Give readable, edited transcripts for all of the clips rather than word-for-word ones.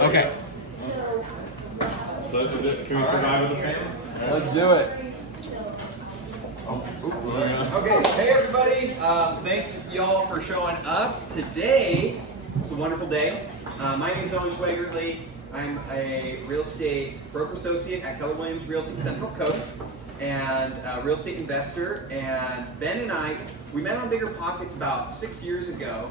Okay. So is it? Can we survive with the fans? Let's do it. Okay, hey everybody. Thanks y'all for showing up. Today is a wonderful day. My name is Schwaegerle. I'm a real estate broker associate at Keller Williams Realty Central Coast and a real estate investor. And Ben and I, we met on Bigger Pockets about 6 years ago.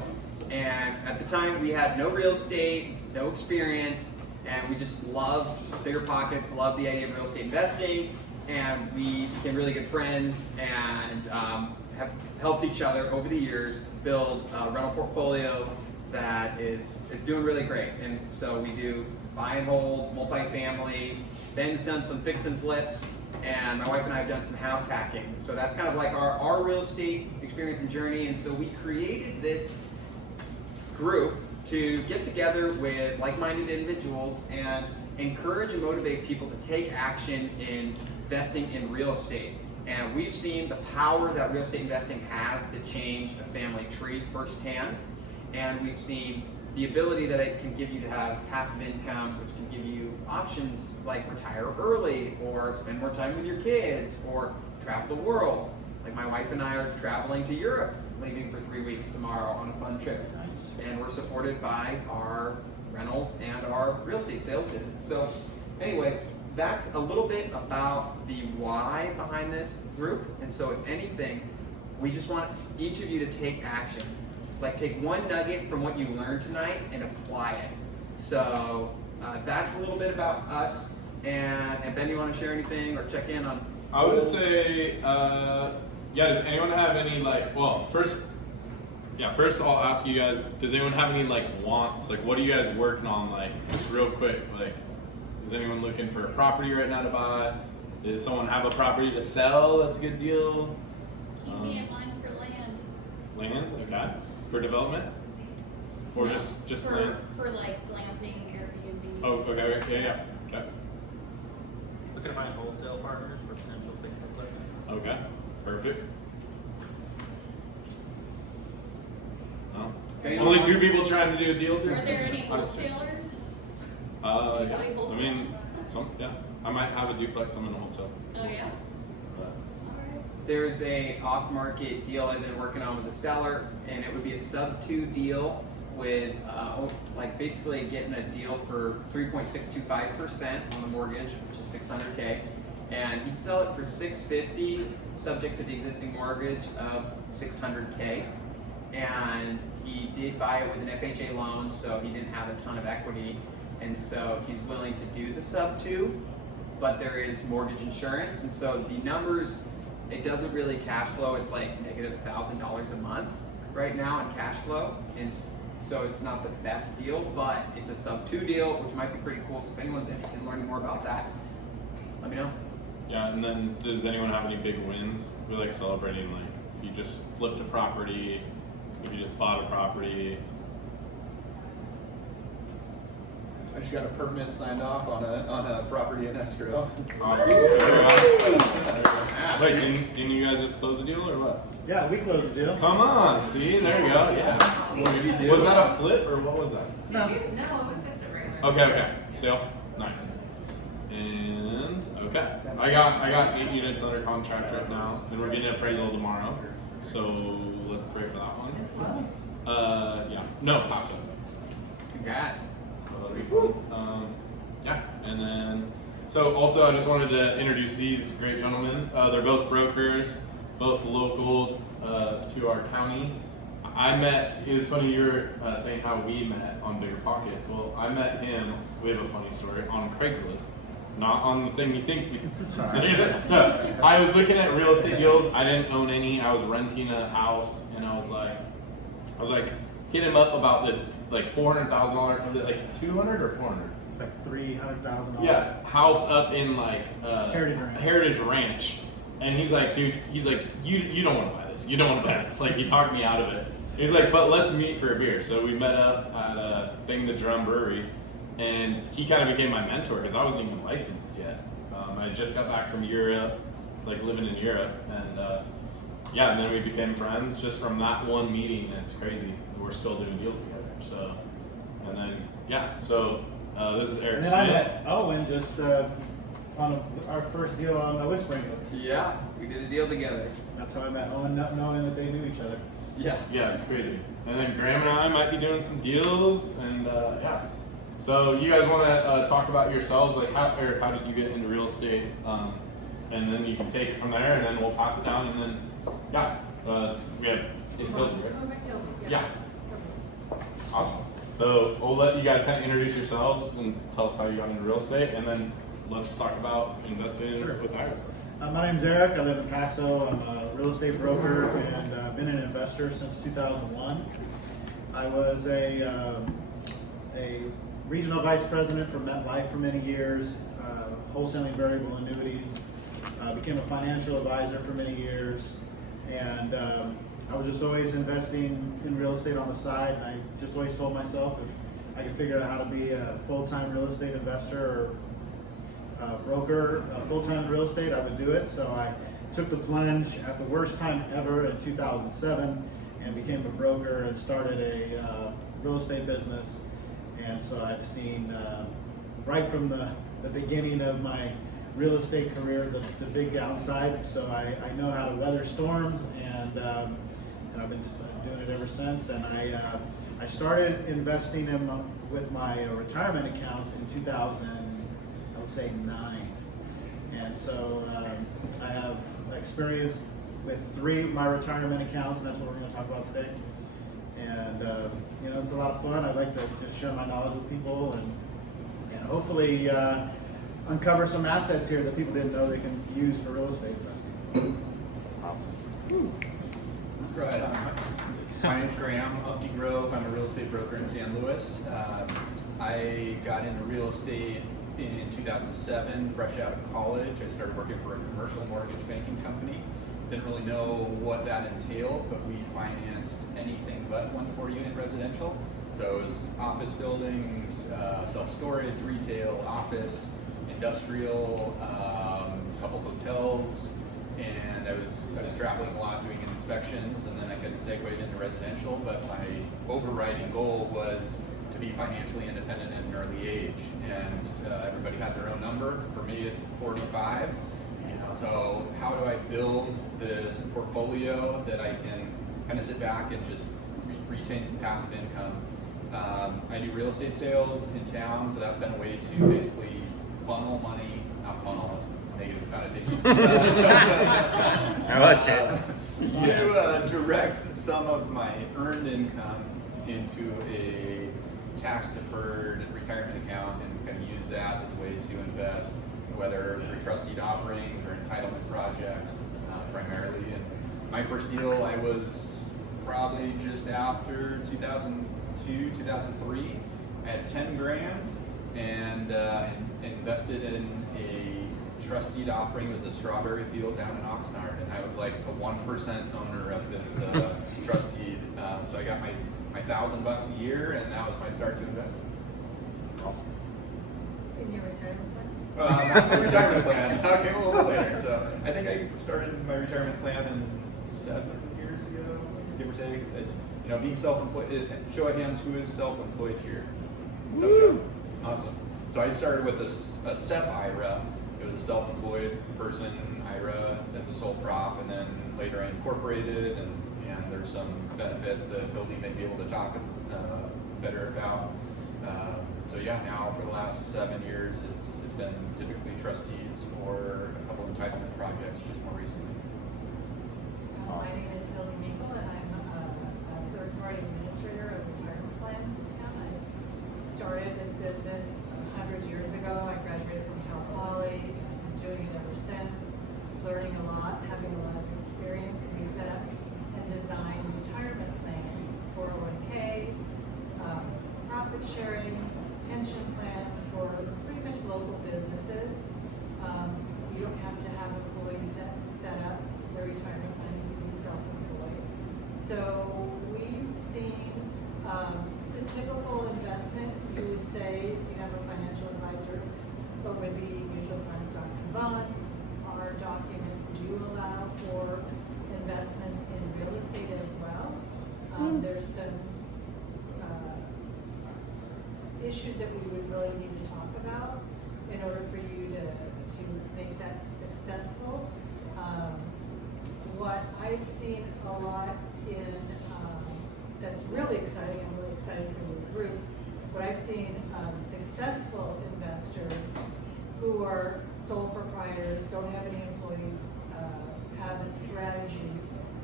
And at the time we had no real estate, no experience, and we just loved Bigger Pockets, loved the idea of real estate investing. And we became really good friends and have helped each other over the years build a rental portfolio that is doing really great. And so we do buy and hold, multifamily. Ben's done some fix and flips, and my wife and I have done some house hacking. So that's kind of like our real estate experience and journey. And so we created this group to get together with like-minded individuals and encourage and motivate people to take action in investing in real estate. And we've seen the power that real estate investing has to change a family tree firsthand. And we've seen the ability that it can give you to have passive income, which can give you options like retire early or spend more time with your kids or travel the world. Like my wife and I are traveling to Europe, leaving for 3 weeks tomorrow on a fun trip. Nice. And we're supported by our rentals and our real estate sales business. So anyway, that's a little bit about the why behind this group. And so if anything, we just want each of you to take action. Like take one nugget from what you learned tonight and apply it. So that's a little bit about us. And Ben, you want to share anything or check in on? I would say, yeah, does anyone have any first I'll ask you guys, does anyone have any wants? What are you guys working on? Just real quick, is anyone looking for a property right now to buy? Does someone have a property to sell that's a good deal? Keep me in mind for land. Land, okay. For development? Or No, just for, land? For glamping, Airbnb. Oh, okay, yeah. Okay. Looking to find wholesale partners for potential fix and flips. Okay, perfect. Oh. Okay, Only 2 people trying to do deals here? Are there any wholesalers? Yeah. Wholesale? I mean, yeah. I might have a duplex I'm in wholesale. Oh yeah? But There's a off-market deal I've been working on with a seller, and it would be a sub-2 deal with basically getting a deal for 3.625% on the mortgage, which is $600K, and he'd sell it for $650, subject to the existing mortgage of $600K, and he did buy it with an FHA loan, so he didn't have a ton of equity, and so he's willing to do the sub-2, but there is mortgage insurance, and so the numbers, it doesn't really cash flow. It's like negative $1,000 a month right now in cash flow, and so it's not the best deal, but it's a sub-2 deal, which might be pretty cool. So if anyone's interested in learning more about that, let me know. yeah, and then does anyone have any big wins? We're celebrating if you just flipped a property, if you just bought a property. I just got a permit signed off on a property in escrow. Awesome. Wait, didn't you guys just close the deal or what? Yeah, we closed the deal. Come on, see, there you go. Yeah. Was that a flip or what was that? No. No, it was just a regular. Okay. Sale. Nice. And okay, I got 8 units under contract right now, and we're getting an appraisal tomorrow. So let's pray for that one. SLO. Yeah. No, passive. Congrats. So that'll be fun. Yeah, and then so also I just wanted to introduce these great gentlemen. They're both brokers, both local to our county. It was funny you were saying how we met on Bigger Pockets. Well, I met him, we have a funny story, on Craigslist. Not on the thing you think we No, I was looking at real estate deals. I didn't own any. I was renting a house, and I was like, hit him up about this $400,000. Was it 200 or 400? It's like $300,000. Yeah, house up in Heritage Ranch. And he's like, dude, you don't want to buy this. You don't want to buy this. He talked me out of it. He's like, but let's meet for a beer. So we met up at Bang the Drum Brewery, and he kind of became my mentor because I wasn't even licensed yet. I just got back from Europe, living in Europe, and and then we became friends just from that one meeting. And it's crazy. We're still doing deals together. So, and then so This is Eric And then I Smith. met Owen just on our first deal on the Whispering Hooks. Yeah, we did a deal together. That's how I met Owen, not knowing that they knew each other. Yeah. Yeah, it's crazy. And then Graham and I might be doing some deals, and yeah. So you guys want to talk about yourselves, like Eric, how did you get into real estate? And then you can take it from there, and then we'll pass it down, and then yeah, we have it's Hilton, right? Yeah. Awesome. So we'll let you guys kind of introduce yourselves and tell us how you got into real estate, and then let's talk about investing with IRAs. My name's Eric. I live in Paso. I'm a real estate broker and been an investor since 2001. I was a regional vice president for MetLife for many years, wholesaling variable annuities. Became a financial advisor for many years, and I was just always investing in real estate on the side. And I just always told myself if I could figure out how to be a full-time real estate investor or broker, full-time real estate, I would do it. So I took the plunge at the worst time ever in 2007 and became a broker and started a real estate business. And so I've seen right from the beginning of my real estate career the big downside. So I know how to weather storms, and I've been just doing it ever since. And I started investing with my retirement accounts in 2009, and so I have experience with 3 of my retirement accounts, and that's what we're going to talk about today. And you know, it's a lot of fun. I like to just share my knowledge with people and hopefully uncover some assets here that people didn't know they can use for real estate investing. Awesome. Right on. My name's Graham Updegrove. I'm a real estate broker in San Luis. I got into real estate in 2007, fresh out of college. I started working for a commercial mortgage banking company. Didn't really know what that entailed, but we financed anything but 1-4 unit residential. So it was office buildings, self-storage, retail, office, industrial, a couple hotels, and I was traveling a lot doing inspections, and then I kind of segued into residential. But my overriding goal was to be financially independent at an early age, and everybody has their own number. For me, it's 45. So how do I build this portfolio that I can kind of sit back and just retain some passive income? I do real estate sales in town, so that's been a way to basically funnel money, not funnel, that's a negative connotation. I like it. To direct some of my earned income into a tax-deferred retirement account and kind of use that as a way to invest, whether through trustee offerings or entitlement projects primarily. And my first deal, I was probably just after 2002, 2003. I had 10 grand and invested in a trustee offering. It was a strawberry field down in Oxnard, and I was like a 1% owner of this trustee. So I got my $1,000 a year, and that was my start to invest. Awesome. In your retirement plan? My retirement plan came a little bit later. So I think I started my retirement plan 7 years ago, give or take. Being self-employed. Show of hands, who is self-employed here? Woo! Awesome. So I started with a SEP IRA. It was a self-employed person IRA as a sole prop, and then later I incorporated, and there's some benefits that Hildy may be able to talk better about. So yeah, now for the last 7 years, it's been typically trustees or a couple entitlement projects just more recently. Awesome. My name is Hildy Meikle, and I'm a third-party administrator of retirement plans in town. I started this business 100 years ago. I graduated from Cal Poly. I've been doing it ever since, learning a lot, having a lot of experience. We set up and design retirement plans, 401k, profit sharing, pension plans for pretty much local businesses. You don't have to have employees to set up their retirement plan. You can be self-employed. So we've seen it's a typical investment. You would say if you have a financial advisor, what would be mutual funds, stocks, and bonds. Our documents do allow for investments in real estate as well. There's some issues that we would really need to talk about in order for you to make that successful. What I've seen a lot in, that's really exciting, I'm really excited for your group, what I've seen successful investors who are sole proprietors, don't have any employees, have a strategy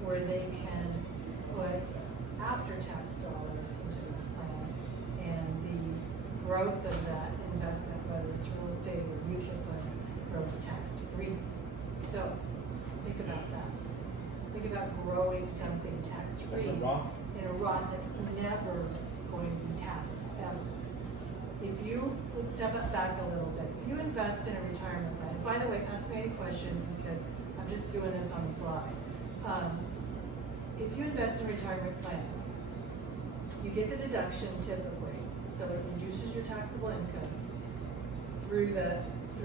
where they can put after-tax dollars into this plan, and the growth of that investment, whether it's real estate or mutual funds, grows tax-free. So think about that. Think about growing something tax-free. That's a Roth? In a Roth that's never going to be taxed ever. If you, let's step it back a little bit. If you invest in a retirement plan, and by the way, ask me any questions because I'm just doing this on the fly. If you invest in a retirement plan, you get the deduction typically, so it reduces your taxable income through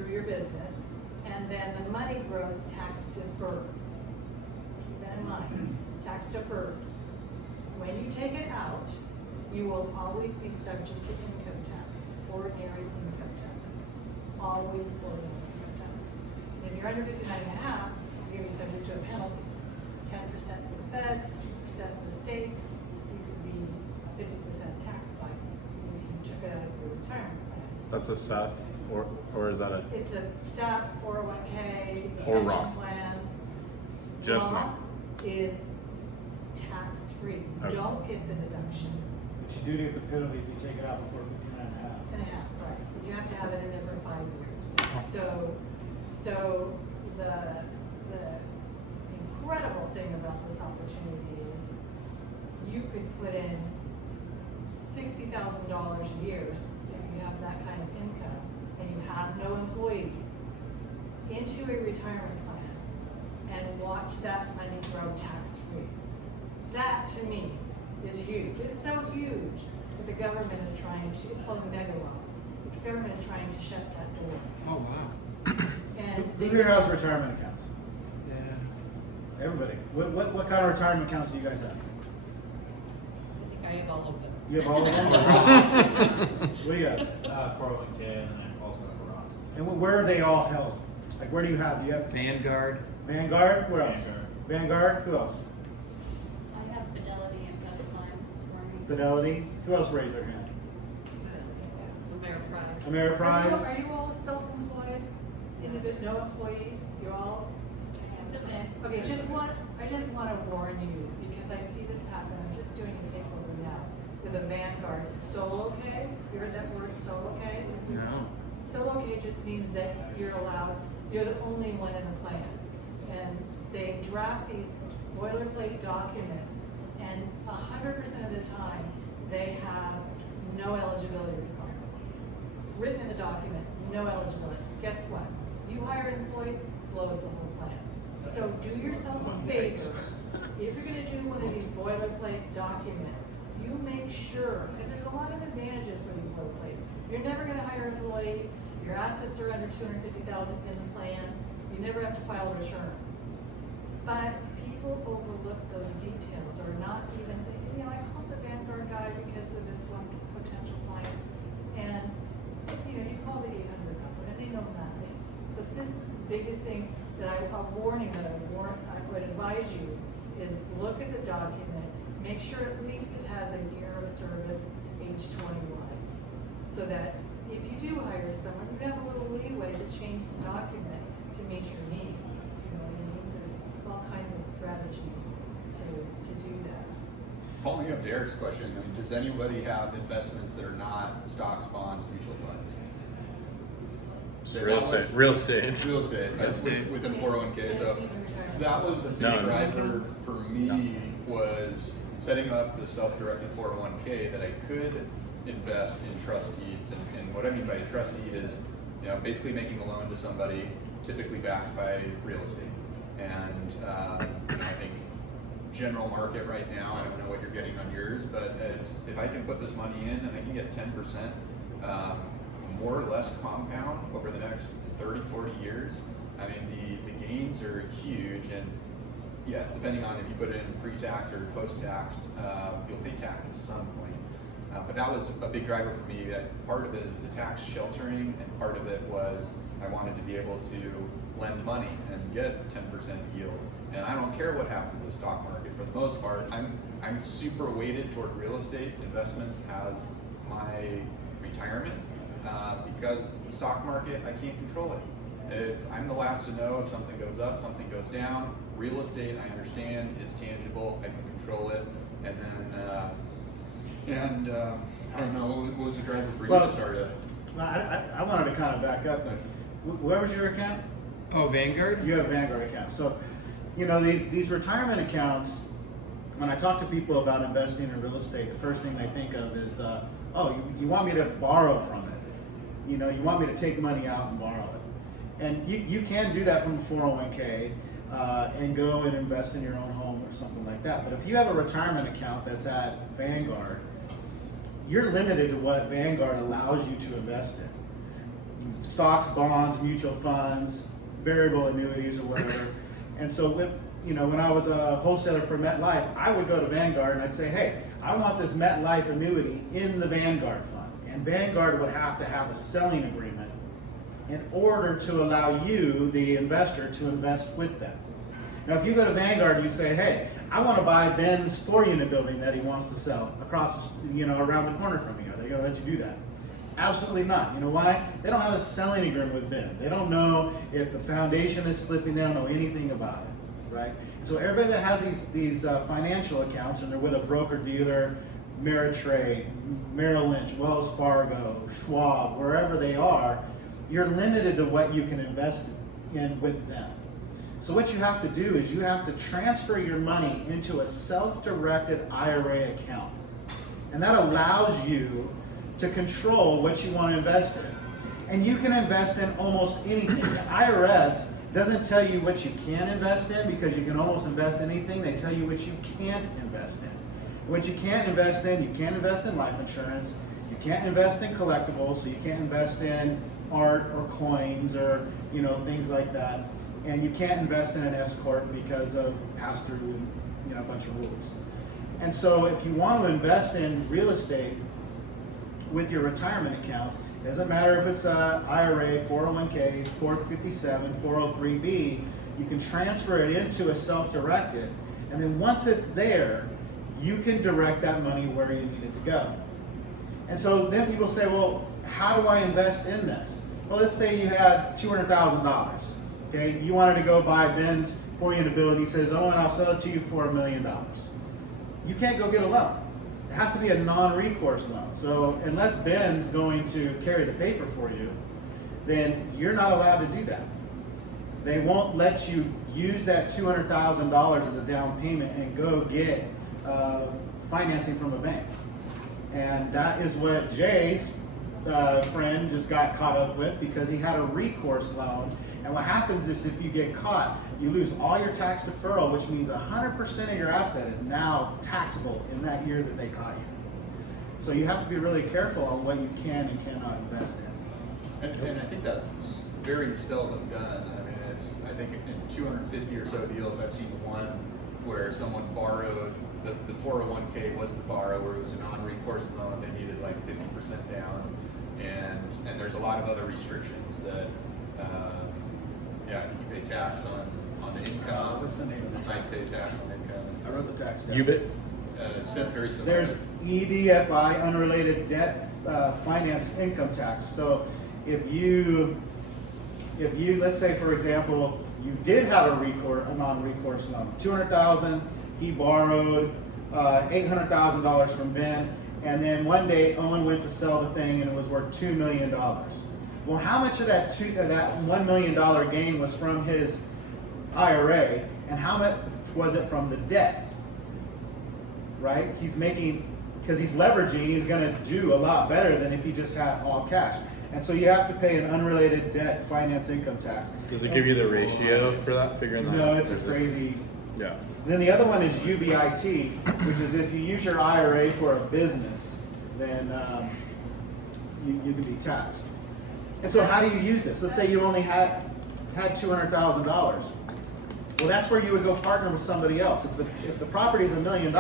your business, and then the money grows tax deferred. Keep that in mind, tax deferred. When you take it out, you will always be subject to income tax, ordinary income tax. Always ordinary income tax. And if you're under 59.5, you're going to be subject to a penalty. 10% for the feds, 2% for the states. You could be a 50% tax bite if you took it out of your retirement plan. That's a Seth, or is that a It's a SAP, 401k, Or pension Roth. plan. Just Roth not? is tax-free. You Okay. don't get the deduction. But you do get the penalty if you take it out before 59.5. And a half, right. You have to have it in there for 5 years. So the incredible thing about this opportunity is you could put in $60,000 a year if you have that kind of income and you have no employees into a retirement plan and watch that money grow tax-free. That to me is huge. It's so huge that the government is trying to, it's called a mega law. The government is trying to shut that door. Oh, wow. And Who they here has retirement accounts? Yeah. Everybody. What kind of retirement accounts do you guys have? I think I have all of them. You have all of them? What do you got? 401k and then also a Roth. And where are they all held? Like, where do you have? Do you have Vanguard. Vanguard? Where else? Vanguard. Vanguard? Who else? I have Fidelity Investment for Fidelity? Who else raised their hand? Ameriprise. Ameriprise? Are you all self-employed? No employees? You're all? It's a mix. Okay, I just want to warn you because I see this happen. I'm just doing a takeover now with a Vanguard solo K. You heard that word solo K? No. Solo K just means that you're the only one in the plan. And they draft these boilerplate documents, and 100% of the time, they have no eligibility requirements. It's written in the document, no eligibility. Guess what? You hire an employee, blows the whole plan. So do yourself a favor. If you're gonna do one of these boilerplate documents, you make sure, because there's a lot of advantages for these boilerplate. You're never gonna hire an employee, your assets are under 250,000 in the plan, you never have to file a return. But people overlook those details or not even, I called the Vanguard guy because of this one potential client. And, you call the 800 number and they know nothing. So this is the biggest thing that I'm warning that I would advise you is look at the document, make sure at least it has a year of service, age 21. So that if you do hire someone, you have a little leeway to change the document to meet your needs. You know what I mean? There's all kinds of strategies to do that. Following up to Eric's question, does anybody have investments that are not stocks, bonds, mutual funds? real estate? Real estate. Real estate, Real but estate. within 401k. So that was a big No. driver for me was setting up the self-directed 401k that I could invest in trust deeds. And what I mean by a trust deed is, basically making a loan to somebody, typically backed by real estate. And I think general market right now, I don't know what you're getting on yours, but it's if I can put this money in and I can get 10%, more or less compound over the next 30, 40 years, I mean, the gains are huge. And yes, depending on if you put it in pre-tax or post-tax, you'll pay tax at some point. But that was a big driver for me. That part of it is the tax sheltering, and part of it was I wanted to be able to lend money and get 10% yield. And I don't care what happens to the stock market. For the most part, I'm super weighted toward real estate investments as my retirement because the stock market, I can't control it. I'm the last to know if something goes up, something goes down. Real estate, I understand, is tangible. I can control it. And then, I don't know, what was the driver for you to start it? Well, I wanted to kind of back up. Where was your account? Oh, Vanguard? You have Vanguard accounts. So, you know, these retirement accounts, when I talk to people about investing in real estate, the first thing they think of is, you want me to borrow from it. You know, you want me to take money out and borrow it. And you can do that from a 401k and go and invest in your own home or something like that. But if you have a retirement account that's at Vanguard, you're limited to what Vanguard allows you to invest in. Stocks, bonds, mutual funds, variable annuities or whatever. And so when I was a wholesaler for MetLife, I would go to Vanguard and I'd say, hey, I want this MetLife annuity in the Vanguard fund. And Vanguard would have to have a selling agreement in order to allow you, the investor, to invest with them. Now, if you go to Vanguard and you say, hey, I want to buy Ben's 4-unit building that he wants to sell across, around the corner from me, are they going to let you do that? Absolutely not. You know why? They don't have a selling agreement with Ben. They don't know if the foundation is slipping. They don't know anything about it, right? So everybody that has these financial accounts and they're with a broker dealer, Ameritrade, Merrill Lynch, Wells Fargo, Schwab, wherever they are, you're limited to what you can invest in with them. So what you have to do is you have to transfer your money into a self-directed IRA account. And that allows you to control what you want to invest in. And you can invest in almost anything. The IRS doesn't tell you what you can invest in because you can almost invest in anything. They tell you what you can't invest in. What you can't invest in, you can't invest in life insurance. You can't invest in collectibles, so you can't invest in art or coins or things like that. And you can't invest in an S corp because of pass-through and a bunch of rules. And so if you want to invest in real estate with your retirement account, it doesn't matter if it's a IRA, 401k, 457, 403b, you can transfer it into a self-directed, and then once it's there, you can direct that money where you need it to go. And so then people say, well, how do I invest in this? Well, let's say you had $200,000. Okay, you wanted to go buy Ben's 4-unit building. He says, oh, and I'll sell it to you for $1 million. You can't go get a loan. It has to be a non-recourse loan. So unless Ben's going to carry the paper for you, then you're not allowed to do that. They won't let you use that $200,000 as a down payment and go get financing from a bank. And that is what Jay's friend just got caught up with because he had a recourse loan. And what happens is if you get caught, you lose all your tax deferral, which means 100% of your asset is now taxable in that year that they caught you. So you have to be really careful on what you can and cannot invest in. And I think that's very seldom done. I mean, I think in 250 or so deals, I've seen one where someone borrowed, the 401k was the borrower, it was a non-recourse loan, they needed like 50% down. And there's a lot of other restrictions that, I think you pay tax on the income. What's the name of the I tax? pay tax on income. I wrote the tax down. UBIT? It's very similar. There's EDFI, unrelated debt finance income tax. So if you, let's say for example, you did have a non-recourse loan, $200,000, he borrowed $800,000 from Ben, and then one day Owen went to sell the thing and it was worth $2 million. Well, how much of that $1 million gain was from his IRA, and how much was it from the debt? Right? He's making, because he's leveraging, he's going to do a lot better than if he just had all cash. And so you have to pay an unrelated debt finance income tax. Does it give you the ratio for that? Figuring that No, out? it's a crazy. Yeah. Then the other one is UBIT, which is if you use your IRA for a business, then you can be taxed. And so how do you use this? Let's say you only had $200,000. Well, that's where you would go partner with somebody else. If the property is $1 million,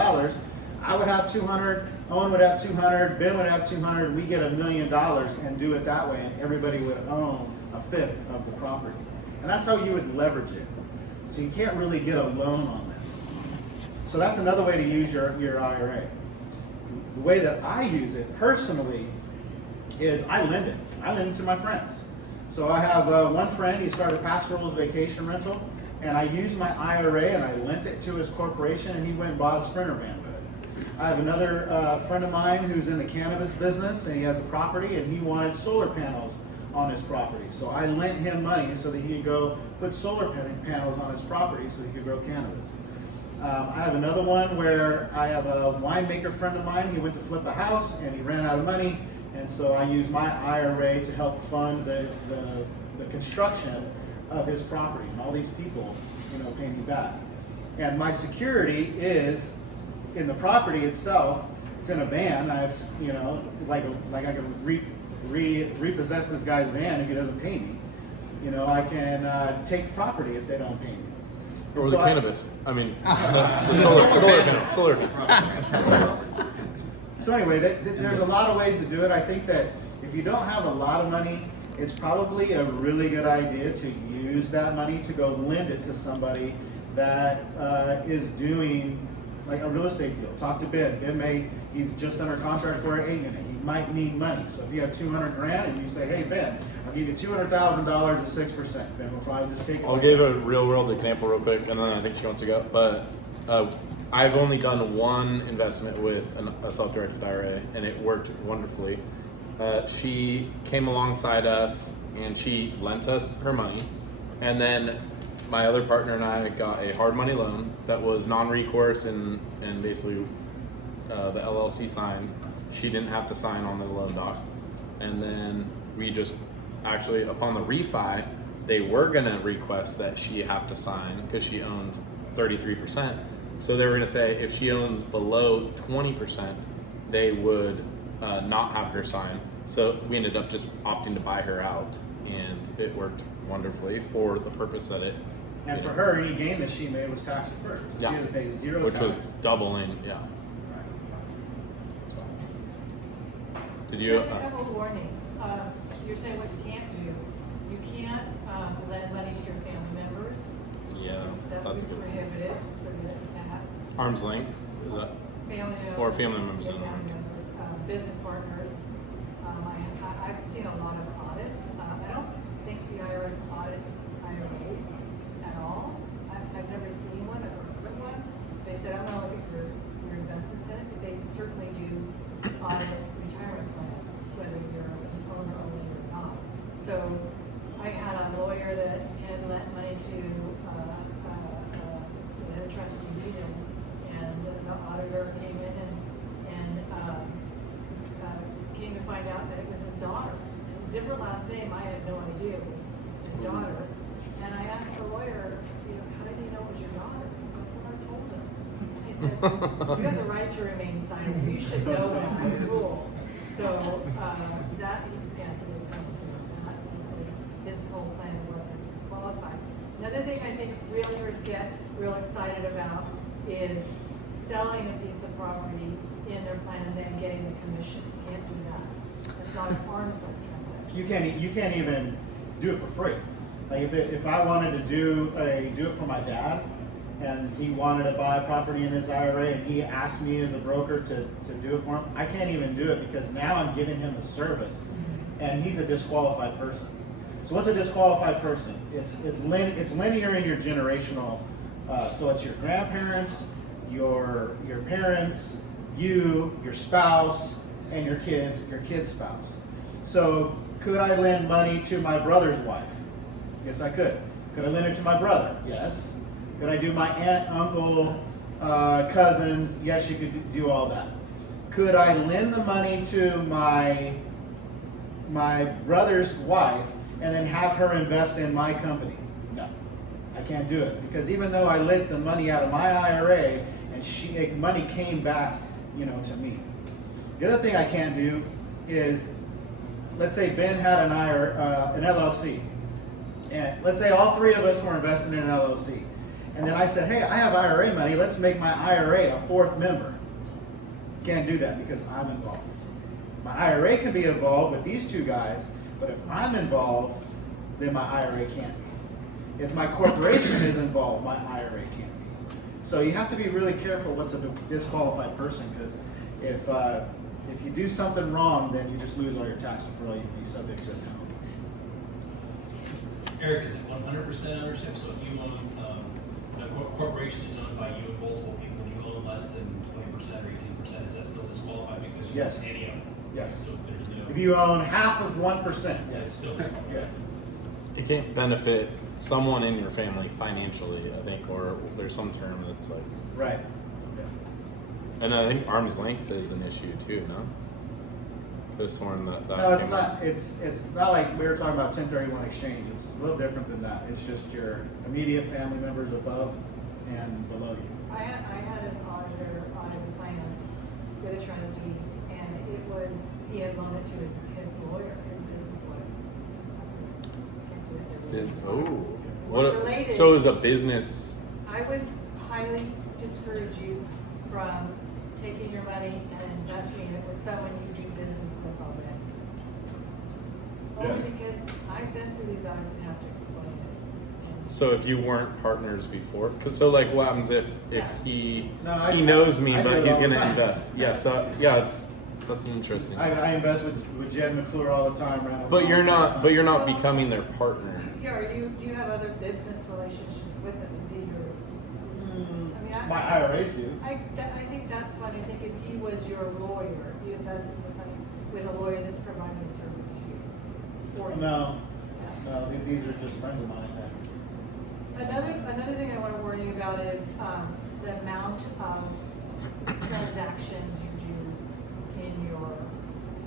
I would have 200, Owen would have 200, Ben would have 200, we get $1 million and do it that way, and everybody would own a fifth of the property. And that's how you would leverage it. So you can't really get a loan on this. So that's another way to use your IRA. The way that I use it personally is I lend it. I lend it to my friends. So I have one friend, he started Pastoral's Vacation Rental, and I used my IRA and I lent it to his corporation, and he went and bought a Sprinter van with it. I have another friend of mine who's in the cannabis business, and he has a property, and he wanted solar panels on his property. So I lent him money so that he could go put solar panels on his property so he could grow cannabis. I have another one where I have a winemaker friend of mine. He went to flip a house and he ran out of money, and so I used my IRA to help fund the construction of his property. And all these people, pay me back. And my security is in the property itself. It's in a van. I have, like I can repossess this guy's van if he doesn't pay me. I can take property if they don't pay me. Or So the cannabis. I mean, the solar. So anyway, there's a lot of ways to do it. I think that if you don't have a lot of money, it's probably a really good idea to use that money to go lend it to somebody that is doing like a real estate deal. Talk to Ben. He's just under contract for an 8-unit. He might need money. So if you have $200,000 and you say, hey Ben, I'll give you $200,000 at 6%. Ben will probably just take it. I'll give a real world example real quick, and then I think she wants to go. But I've only done one investment with a self-directed IRA, and it worked wonderfully. She came alongside us, and she lent us her money, and then my other partner and I got a hard money loan that was non-recourse, and basically the LLC signed. She didn't have to sign on the loan doc, and then we just actually, upon the refi, they were gonna request that she have to sign because she owned 33%. So they were gonna say if she owns below 20%, they would not have her sign. So we ended up just opting to buy her out, and it worked wonderfully for the purpose that it. And for her, any gain that she made was tax deferred. So Yeah. she had to pay zero Which tax. was doubling, yeah. Did you? Just a couple of warnings. You're saying what you can't do. You can't lend money to your family members. Yeah, That that's a would good be prohibited, so that's not. arm's length. Is that? Family members. Or family members yeah, in family arms. members, business partners. I've seen a lot of audits. I don't think the IRS audits IRAs at all. I've never seen one, I've never heard of one. They said, I'm gonna look at your investments in it, but they certainly do audit retirement plans, whether you're an owner only or not. So I had a lawyer that had lent money to the trustee meeting, and the auditor came in and came to find out that it was his daughter. Different last name, I had no idea it was his daughter. And I asked the lawyer, how did he know it was your daughter? That's what I told him. He said, you have the right to remain silent. You should know that's the rule. So that he can't do that. His whole plan wasn't disqualified. Another thing I think realtors get real excited about is selling a piece of property in their plan and then getting the commission. You can't do that. It's not an arm's length transaction. You can't even do it for free. Like if I wanted to do it for my dad, and he wanted to buy a property in his IRA, and he asked me as a broker to do it for him, I can't even do it because now I'm giving him the service, and he's a disqualified person. So what's a disqualified person? It's linear in your generational. So it's your grandparents, your parents, you, your spouse, and your kid's spouse. So could I lend money to my brother's wife? Yes, I could. Could I lend it to my brother? Yes. Could I do my aunt, uncle, cousins? Yes, you could do all that. Could I lend the money to my brother's wife and then have her invest in my company? No, I can't do it, because even though I lent the money out of my IRA and money came back, to me. The other thing I can't do is, let's say Ben had an LLC, and let's say all three of us were invested in an LLC, and then I said, hey, I have IRA money, let's make my IRA a fourth member. Can't do that because I'm involved. My IRA can be involved with these two guys, but if I'm involved, then my IRA can't be. If my corporation is involved, my IRA can't be. So you have to be really careful what's a disqualified person, because if you do something wrong, then you just lose all your tax deferral. You'd be subject to a penalty. Eric, is it 100% ownership? So if you own, a corporation is owned by you and multiple people, and you own less than 20% or 18%, is that still disqualified because you Yes. own any of them? Yes. So there's no. If you own half of 1%, It's yes. still disqualified. Yeah. It can't benefit someone in your family financially, I think, or there's some term that's like. Right. Yeah. And I think arm's length is an issue too, no? Could have sworn that. No, it's not. It's not like we were talking about 1031 exchange. It's a little different than that. It's just your immediate family members above and below you. I had an auditor audit a plan with a trustee, and he had loaned it to his lawyer, his business lawyer. Can't do it. What? Related. So is a business. I would highly discourage you from taking your money and investing it with someone you do business with already. Only because I've been through these audits and have to explain it. And So if you weren't partners before, so like what happens if he No, he knows me I do but it he's all the gonna time. invest? Yeah. So yeah, that's interesting. I invest with Jed McClure all the time, Randall. But you're Thomas all the not. time. But you're not becoming their partner. Yeah, do you have other business relationships with them? Is he your, I mean, My IRAs do. I think that's fine. I think if he was your lawyer, if you invested with a lawyer that's providing a service to you. For you. No, Yeah. no, these are just friends of mine. Another thing I want to warn you about is the amount of transactions you do in your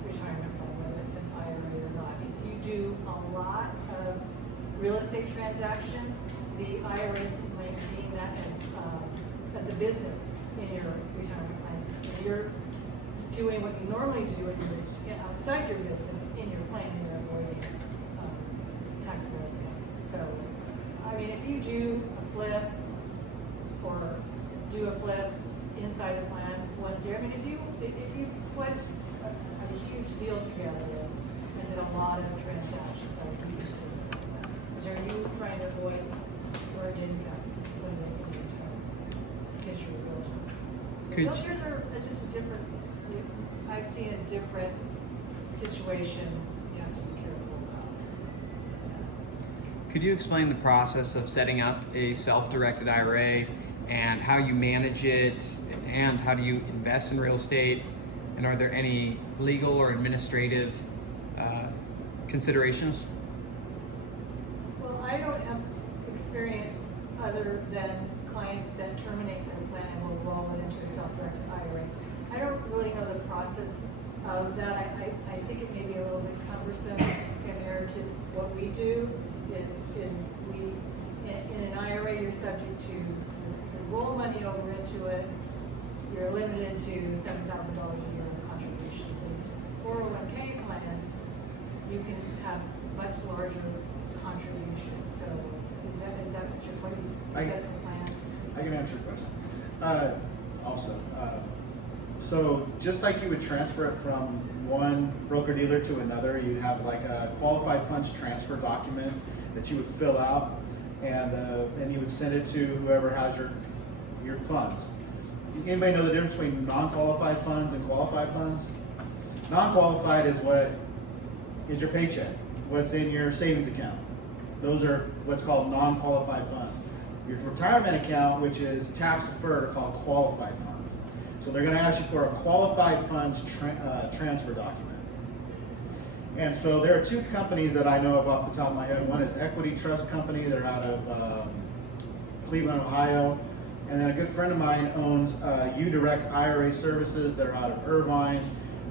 retirement plan, whether it's an IRA or not. If you do a lot of real estate transactions, the IRS might deem that as a business in your retirement plan. If you're doing what you normally do when you're outside your business in your plan, you're avoiding tax residence. So, I mean, if you do a flip or do a flip inside the plan once a year, I mean, if you put a huge deal together and did a lot of transactions, I would reconsider that. Because are you trying to avoid earned income when they issue a realtor? So Could- realtors are just a different, I've seen as different situations you have to be careful about. Could you explain the process of setting up a self-directed IRA and how you manage it and how do you invest in real estate? And are there any legal or administrative considerations? Well, I don't have experience other than clients that terminate their plan and will roll it into a self-directed IRA. I don't really know the process of that. I think it may be a little bit cumbersome compared to what we do. Is we in an IRA you're subject to you roll money over into it. You're limited to $7,000 a year in contributions. In 401k plan, you can have much larger contributions. So is that what your point? Is that the plan? I can answer your question. So just like you would transfer it from one broker dealer to another, you have like a qualified funds transfer document that you would fill out, and you would send it to whoever has your funds. Anybody know the difference between non-qualified funds and qualified funds? Non-qualified is what is your paycheck, what's in your savings account. Those are what's called non-qualified funds. Your retirement account, which is tax deferred, are called qualified funds. So they're going to ask you for a qualified funds transfer document. And so there are two companies that I know of off the top of my head. One is Equity Trust Company. They're out of Cleveland, Ohio. And then a good friend of mine owns UDirect IRA Services. They're out of Irvine.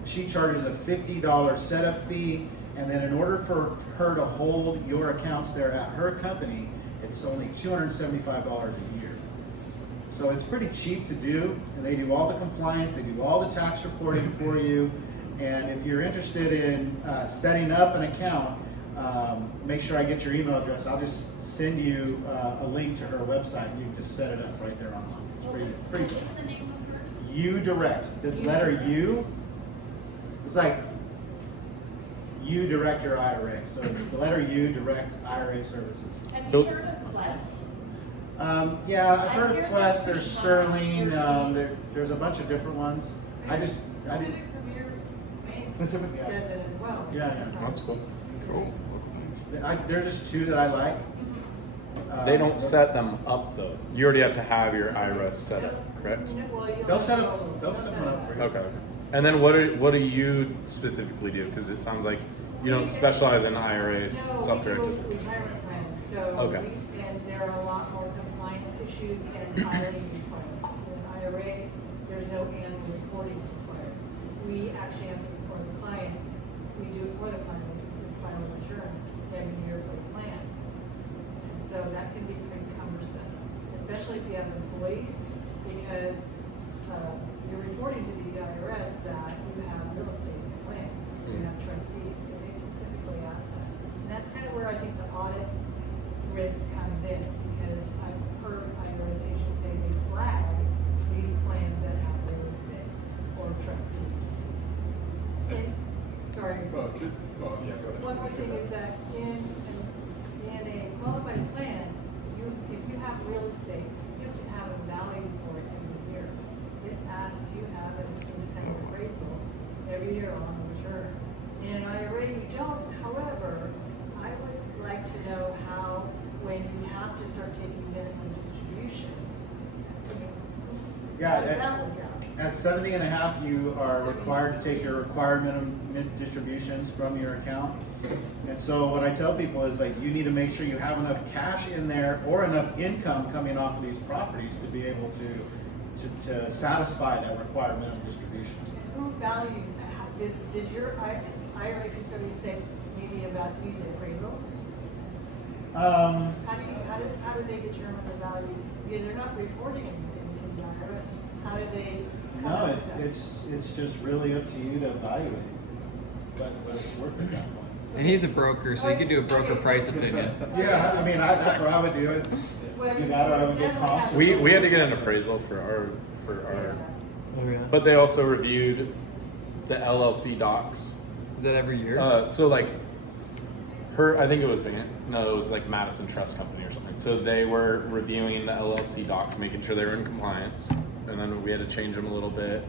She charges a $50 setup fee. And then in order for her to hold your accounts there at her company, it's only $275 a year. So it's pretty cheap to do, and they do all the compliance, they do all the tax reporting for you. And if you're interested in setting up an account, make sure I get your email address. I'll just send you a link to her website, and you can just set it up right there online. It's pretty simple. What's the name of hers? You direct. The letter U, it's like you direct your IRA. So the letter U, direct IRA services. Have you Nope. heard of Quest? Yeah, I've heard I hear of Quest. they're There's pretty fun. Sterling. There's a bunch of different ones. Pacific Premier Bank Pacific, yeah. does it as well. Yeah, yeah. That's cool. Cool. There's just two that I like. They don't set them up though. You already have to have your IRA set up, correct? Well, you'll They'll have set to up. go- They'll set them up for you. Okay. And then what do you specifically do? Because it sounds like you don't specialize in IRAs, No, we self-directed. do retirement plans, so Okay. and there are a lot more compliance issues and filing requirements. In IRA, there's no annual reporting required. We actually have to report the client. We do it for the client, it's file a return every year for the plan. And so that can be pretty cumbersome, especially if you have employees, because you're reporting to the IRS that you have real estate in the plan. You have trustees, because they specifically ask that. And that's kind of where I think the audit risk comes in, because I've heard IRS agents say they flag these plans that have real estate or trustees. And, sorry. Yeah, go ahead. One more thing is that in a qualified plan, if you have real estate, you have to have a value for it every year. It asks you have an independent appraisal every year on the return. In an IRA, you don't. However, I would like to know how, when you have to start taking minimum distributions, how does that work out? At 70 and a half, you are required to take your required minimum distributions from your account. And so what I tell people is like, you need to make sure you have enough cash in there or enough income coming off of these properties to be able to satisfy that required minimum distribution. Who values that? Does your IRA custodian say you need the appraisal? How do they determine the value? Because they're not reporting anything to the IRS. How do they come up No, with that? it's just really up to you to evaluate what it's worth at that point. And he's a broker, so you could do a broker price opinion. Yeah, I mean, that's where I would do it. Well, Do that, or I would get definitely comps. have- We had to get an appraisal for our Oh, yeah. but they also reviewed the LLC docs. Is that every year? So like I think it was it was like Madison Trust Company or something. So they were reviewing the LLC docs, making sure they were in compliance, and then we had to change them a little bit.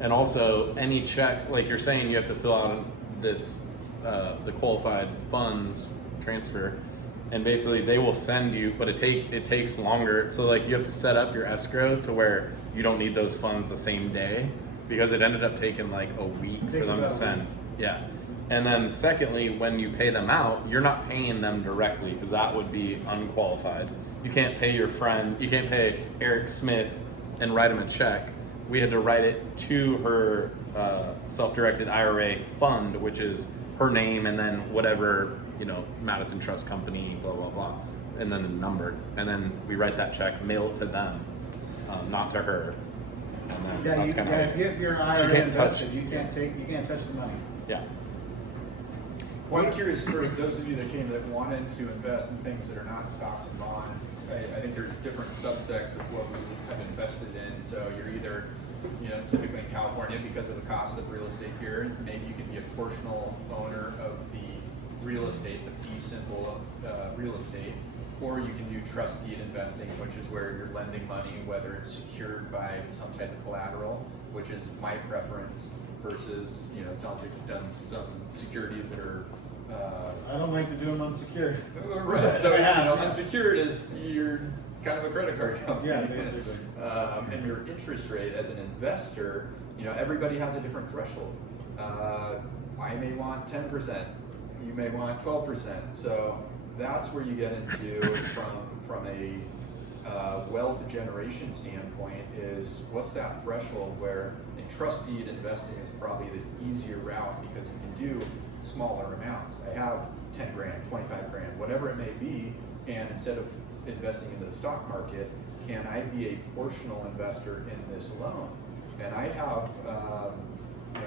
And also any check, like you're saying, you have to fill out this the qualified funds transfer, and basically they will send you, but it takes longer. So like you have to set up your escrow to where you don't need those funds the same day, because it ended up taking like a week for Takes them about to a send. week. Yeah. And then secondly, when you pay them out, you're not paying them directly, because that would be unqualified. You can't pay your friend, you can't pay Eric Smith and write him a check. We had to write it to her self-directed IRA fund, which is her name and then whatever, Madison Trust Company, blah, blah, blah, and then the number. And then we write that check, mail it to them, not to her. And then Yeah, that's kind of if you're She IRA can't touch- invested, you can't touch the money. yeah. Well, I'm curious for those of you that came that wanted to invest in things that are not stocks and bonds. I think there's different subsects of what we have invested in. So you're either, typically in California, because of the cost of real estate here, maybe you can be a portional owner of the real estate, the fee simple real estate, or you can do trust deed investing, which is where you're lending money, whether it's secured by some type of collateral, which is my preference, versus, it sounds like you've done some securities that are I don't like to do them unsecured. right. So unsecured is you're kind of a credit card company. Yeah, basically. And your interest rate as an investor, everybody has a different threshold. I may want 10%. You may want 12%. So that's where you get into from a wealth generation standpoint is what's that threshold where in trust deed investing is probably the easier route because you can do smaller amounts. I have 10 grand, 25 grand, whatever it may be, and instead of investing into the stock market, can I be a portional investor in this loan? And I have,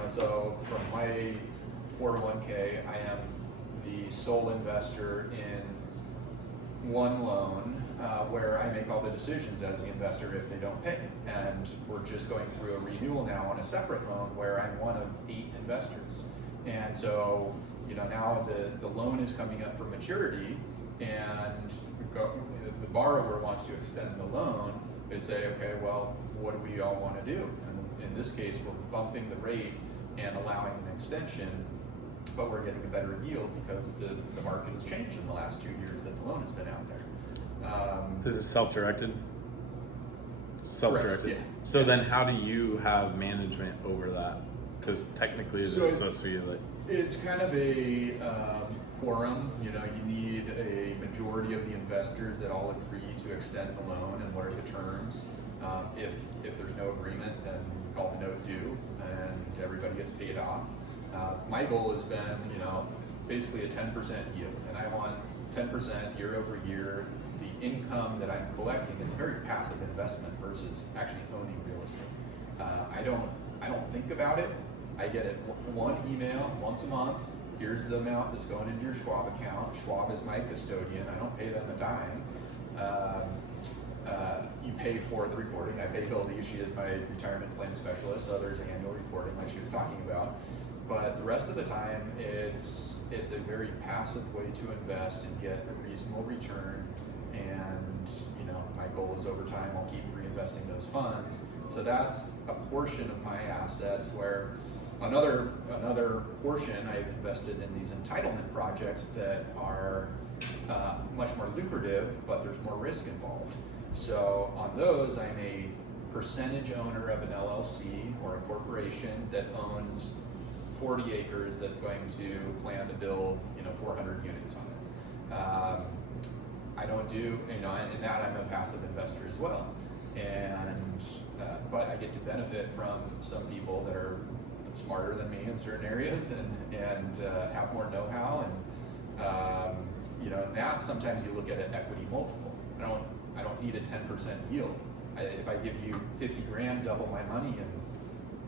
so from my 401k, I am the sole investor in one loan where I make all the decisions as the investor if they don't pay. And we're just going through a renewal now on a separate loan where I'm one of 8 investors. And so, now the loan is coming up for maturity, and the borrower wants to extend the loan. They say, okay, well, what do we all want to do? And in this case, we're bumping the rate and allowing an extension, but we're getting a better yield because the market has changed in the last 2 years that the loan has been out there. This is self-directed? Self-directed. Correct, yeah. So then how do you have management over that? Because technically it's supposed to be like... It's kind of a quorum. You need a majority of the investors that all agree to extend the loan, and what are the terms. If there's no agreement, then we call the note due and everybody gets paid off. My goal has been, basically a 10% yield, and I want 10% year over year. The income that I'm collecting is a very passive investment versus actually owning real estate. I don't think about it. I get it one email once a month. Here's the amount that's going into your Schwab account. Schwab is my custodian. I don't pay them a dime. You pay for the reporting. I pay Hildy. She is my retirement plan specialist. So there's annual reporting like she was talking about. But the rest of the time, it's a very passive way to invest and get a reasonable return. And my goal is over time I'll keep reinvesting those funds. So that's a portion of my assets. Where another portion I've invested in these entitlement projects that are much more lucrative, but there's more risk involved. So on those, I'm a percentage owner of an LLC or a corporation that owns 40 acres that's going to plan to build 400 units on it. I don't do, in that I'm a passive investor as well. And but I get to benefit from some people that are smarter than me in certain areas and have more know-how, and that sometimes you look at an equity multiple. I don't need a 10% yield. If I give you 50 grand, double my money in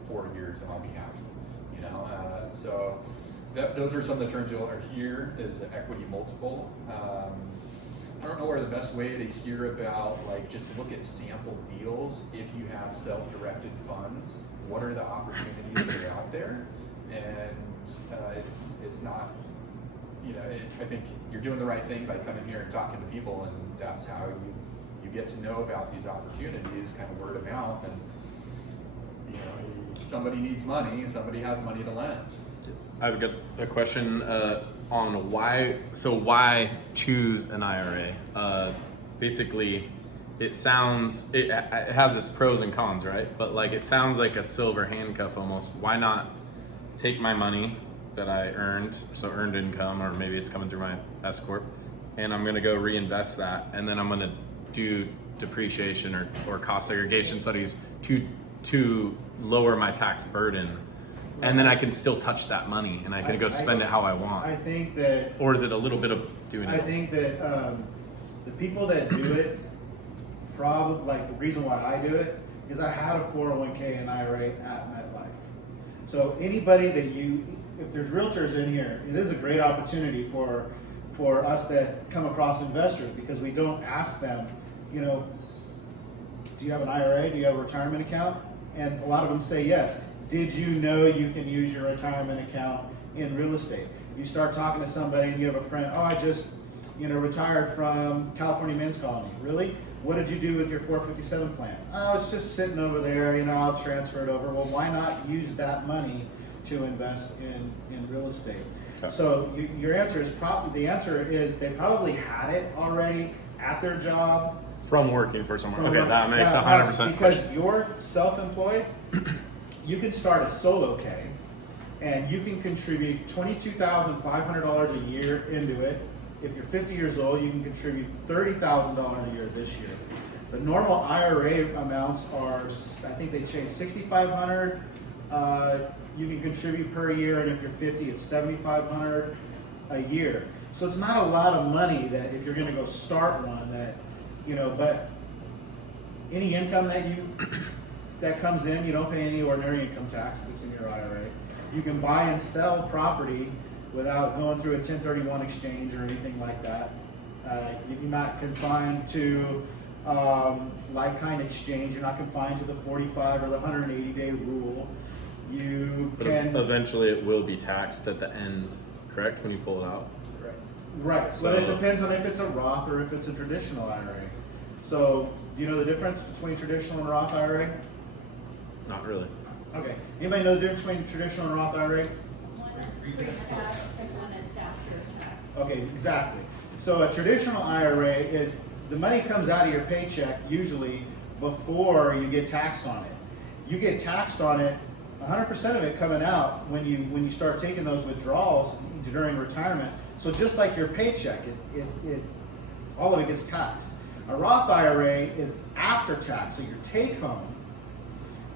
4 years, and I'll be happy. So those are some of the terms you'll hear is the equity multiple. I don't know where the best way to hear about, just look at sample deals. If you have self-directed funds, what are the opportunities that are out there? And it's not, I think you're doing the right thing by coming here and talking to people, and that's how you get to know about these opportunities, kind of word of mouth. And somebody needs money, somebody has money to lend. I've got a question on why choose an IRA? Basically, it has its pros and cons, right? But it sounds like a silver handcuff almost. Why not take my money that I earned, so earned income, or maybe it's coming through my S Corp, and I'm gonna go reinvest that, and then I'm gonna do depreciation or cost segregation studies to lower my tax burden. And then I can still touch that money, and I can go spend it how I want. I think that... Or is it a little bit of doing it? I think that the people that do it, probably, the reason why I do it, is I had a 401k and IRA at MetLife. So anybody that if there's realtors in here, it is a great opportunity for us that come across investors, because we don't ask them, do you have an IRA? Do you have a retirement account? And a lot of them say yes. Did you know you can use your retirement account in real estate? You start talking to somebody and you have a friend, oh, I just, retired from California Men's Colony. Really? What did you do with your 457 plan? Oh, it's just sitting over there, I'll transfer it over. Well, why not use that money to invest in real estate? Okay. So your answer is they probably had it already at their job. From working for someone. Okay, that makes 100%. Because you're self-employed, you can start a solo K, and you can contribute $22,500 a year into it. If you're 50 years old, you can contribute $30,000 a year this year. The normal IRA amounts are, I think they changed, $6,500 you can contribute per year, and if you're 50, it's $7,500 a year. So it's not a lot of money that if you're going to go start one that, but any income that comes in, you don't pay any ordinary income tax if it's in your IRA. You can buy and sell property without going through a 1031 exchange or anything like that. You're not confined to like-kind exchange. You're not confined to the 45 or the 180-day rule. You But can eventually it will be taxed at the end, correct, when you pull it out? right, So- but it depends on if it's a Roth or if it's a traditional IRA. So, do you know the difference between traditional and Roth IRA? Not really. Okay. Anybody know the difference between traditional and Roth IRA? One is pre-tax and one is after tax. Okay, exactly. So a traditional IRA is the money comes out of your paycheck usually before you get taxed on it. You get taxed on it, 100% of it coming out when you start taking those withdrawals during retirement. So just like your paycheck, it all of it gets taxed. A Roth IRA is after tax, so your take home,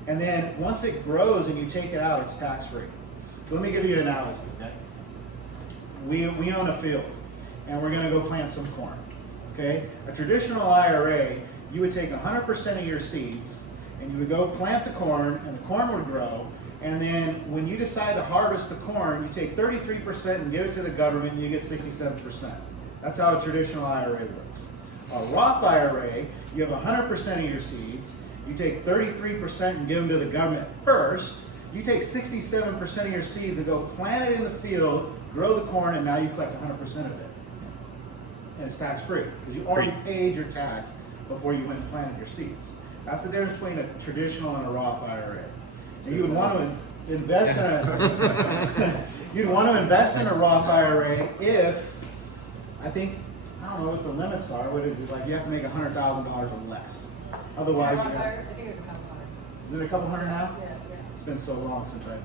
and then once it grows and you take it out, it's tax free. So let me give you an analogy. Okay? We own a field, and we're going to go plant some corn. Okay? A traditional IRA, you would take 100% of your seeds, and you would go plant the corn, and the corn would grow. And then when you decide to harvest the corn, you take 33% and give it to the government, and you get 67%. That's how a traditional IRA works. A Roth IRA, you have 100% of your seeds, you take 33% and give them to the government first, you take 67% of your seeds and go plant it in the field, grow the corn, and now you collect 100% of it. And it's tax free, because you already paid your tax before you went and planted your seeds. That's the difference between a traditional and a Roth IRA. And you would want to invest in a you'd want to invest in a Roth IRA if, I think, I don't know what the limits are. What is it, like you have to make $100,000 or less. Otherwise, you have, I think it's a couple hundred. is it a couple hundred now? Yeah. It's been so long since I.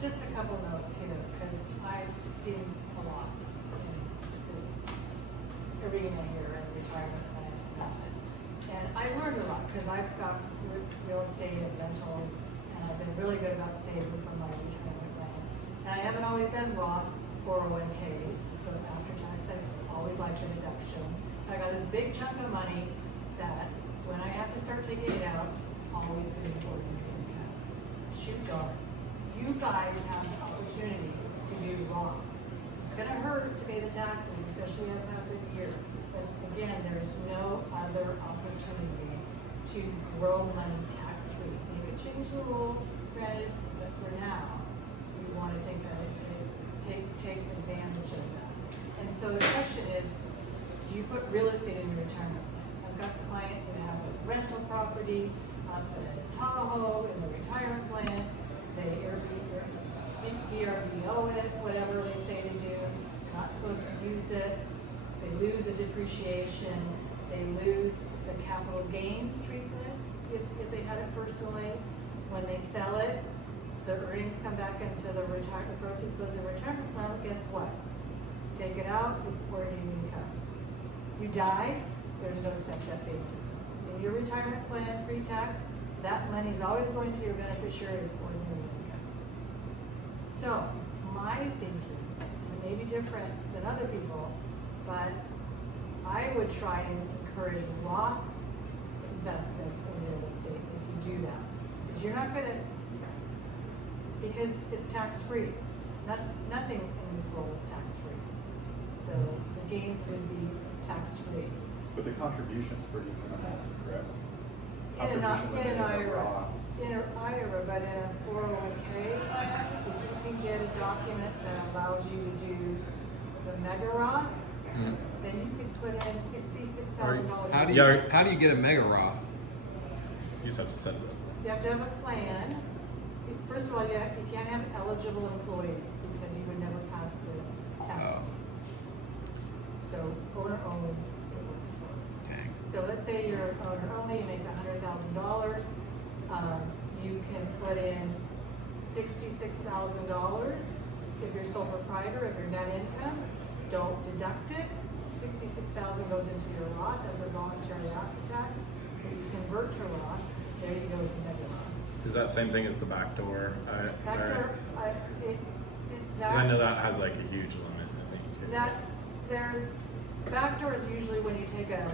Just a couple notes here, because I've seen a lot in this arena here in retirement plan investment. And I learned a lot, because I've got real estate and rentals, and I've been really good about saving from my retirement plan. And I haven't always done Roth 401k for after tax. I always liked the deduction. So I got this big chunk of money that when I have to start taking it out, it's always going to be ordinary income. Shoot darn. You guys have the opportunity to do Roth. It's going to hurt to pay the taxes, especially after the year. But again, there's no other opportunity to grow money tax-free. You could change the rule, granted, but for now, we want to take advantage of that. And so the question is, do you put real estate in your retirement plan? I've got clients that have a rental property up in Tahoe in the retirement plan. They VRBO it, whatever they say to do. They're not supposed to use it. They lose the depreciation. They lose the capital gains treatment if they had it personally. When they sell it, the earnings come back into the retirement proceeds, but the retirement plan, guess what? Take it out, it's ordinary income. You die, there's no step basis. In your retirement plan, pre-tax, that money is always going to your beneficiary as ordinary income. So, my thinking may be different than other people, but I would try and encourage Roth investments in real estate if you do that. Because you're not going to, because it's tax-free. Nothing in this world is tax-free. So the gains would be tax-free. But the contribution's pretty minimal, correct? In an Contribution IRA, but in a 401k, if you can get a document that allows you to do the mega Roth, then you could put in $66,000. How do you get a mega Roth? You just have to set it up. You have to have a plan. First of all, you can't have eligible employees because you would never pass the test. Oh. So owner-owned, it works for. Okay. So let's say you're owner-only, you make $100,000. You can put in $66,000 if you're sole proprietor, if your net income. Don't deduct it. $66,000 goes into your Roth as a voluntary after tax. If you convert to Roth, there you go with the mega Roth. Is that same thing as the backdoor? Factor, Because I know that has like a huge limit, I think, too. Backdoor is usually when you take an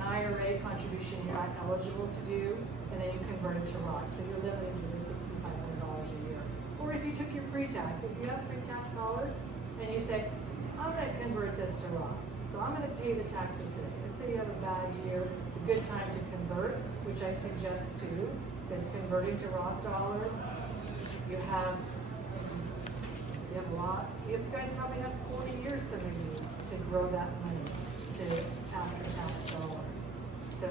IRA contribution you're not eligible to do, and then you convert it to Roth. So you're limited to the $6,500 a year. Or if you took your pre-tax, if you have pre-tax dollars, and you say, I'm going to convert this to Roth. So I'm gonna pay the taxes today. Let's say you have a bad year, it's a good time to convert, which I suggest too, because converting to Roth dollars, you have a lot, you guys probably have 40 years, some of you, to grow that money to after-tax dollars. So,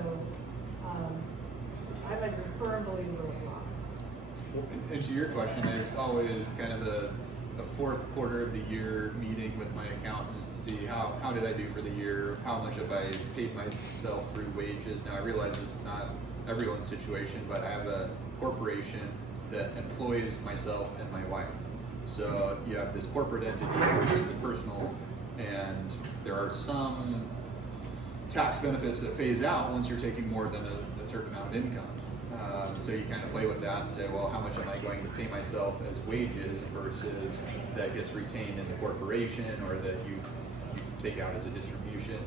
I'm a firm believer of Roth. And to your question, it's always kind of the fourth quarter of the year meeting with my accountant to see how did I do for the year, how much have I paid myself through wages. Now I realize it's not everyone's situation, but I have a corporation that employs myself and my wife. So you have this corporate entity versus a personal, and there are some tax benefits that phase out once you're taking more than a certain amount of income. So you kind of play with that and say, well, how much am I going to pay myself as wages versus that gets retained in the corporation or that you take out as a distribution.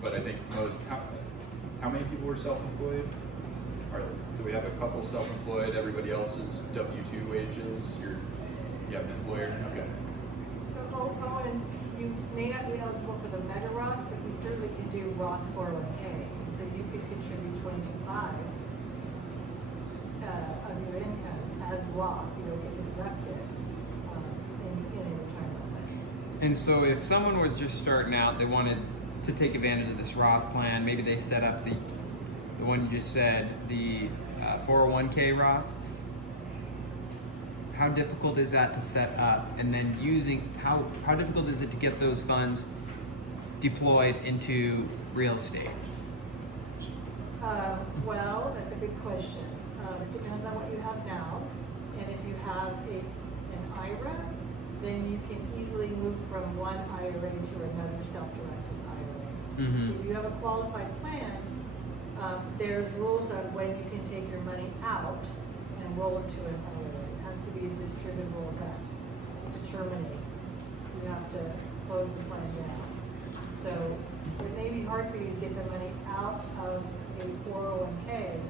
But I think how many people were self-employed? So we have a couple self-employed, everybody else is W-2 wages, you have an employer, okay. So Owen, you may not be eligible for the Mega Roth, but you certainly can do Roth 401k. So you could contribute 22.5 of your income as Roth. You don't get to deduct it in a retirement plan. And so if someone was just starting out, they wanted to take advantage of this Roth plan, maybe they set up the one you just said, the 401k Roth. How difficult is that to set up? And then how difficult is it to get those funds deployed into real estate? Well, that's a good question. It depends on what you have now. And if you have an IRA, then you can easily move from one IRA to another self-directed IRA. Mm-hmm. If you have a qualified plan, there's rules on when you can take your money out and roll it to an IRA. It has to be a distributable event to terminate. You have to close the plan down. So it may be hard for you to get the money out of a 401k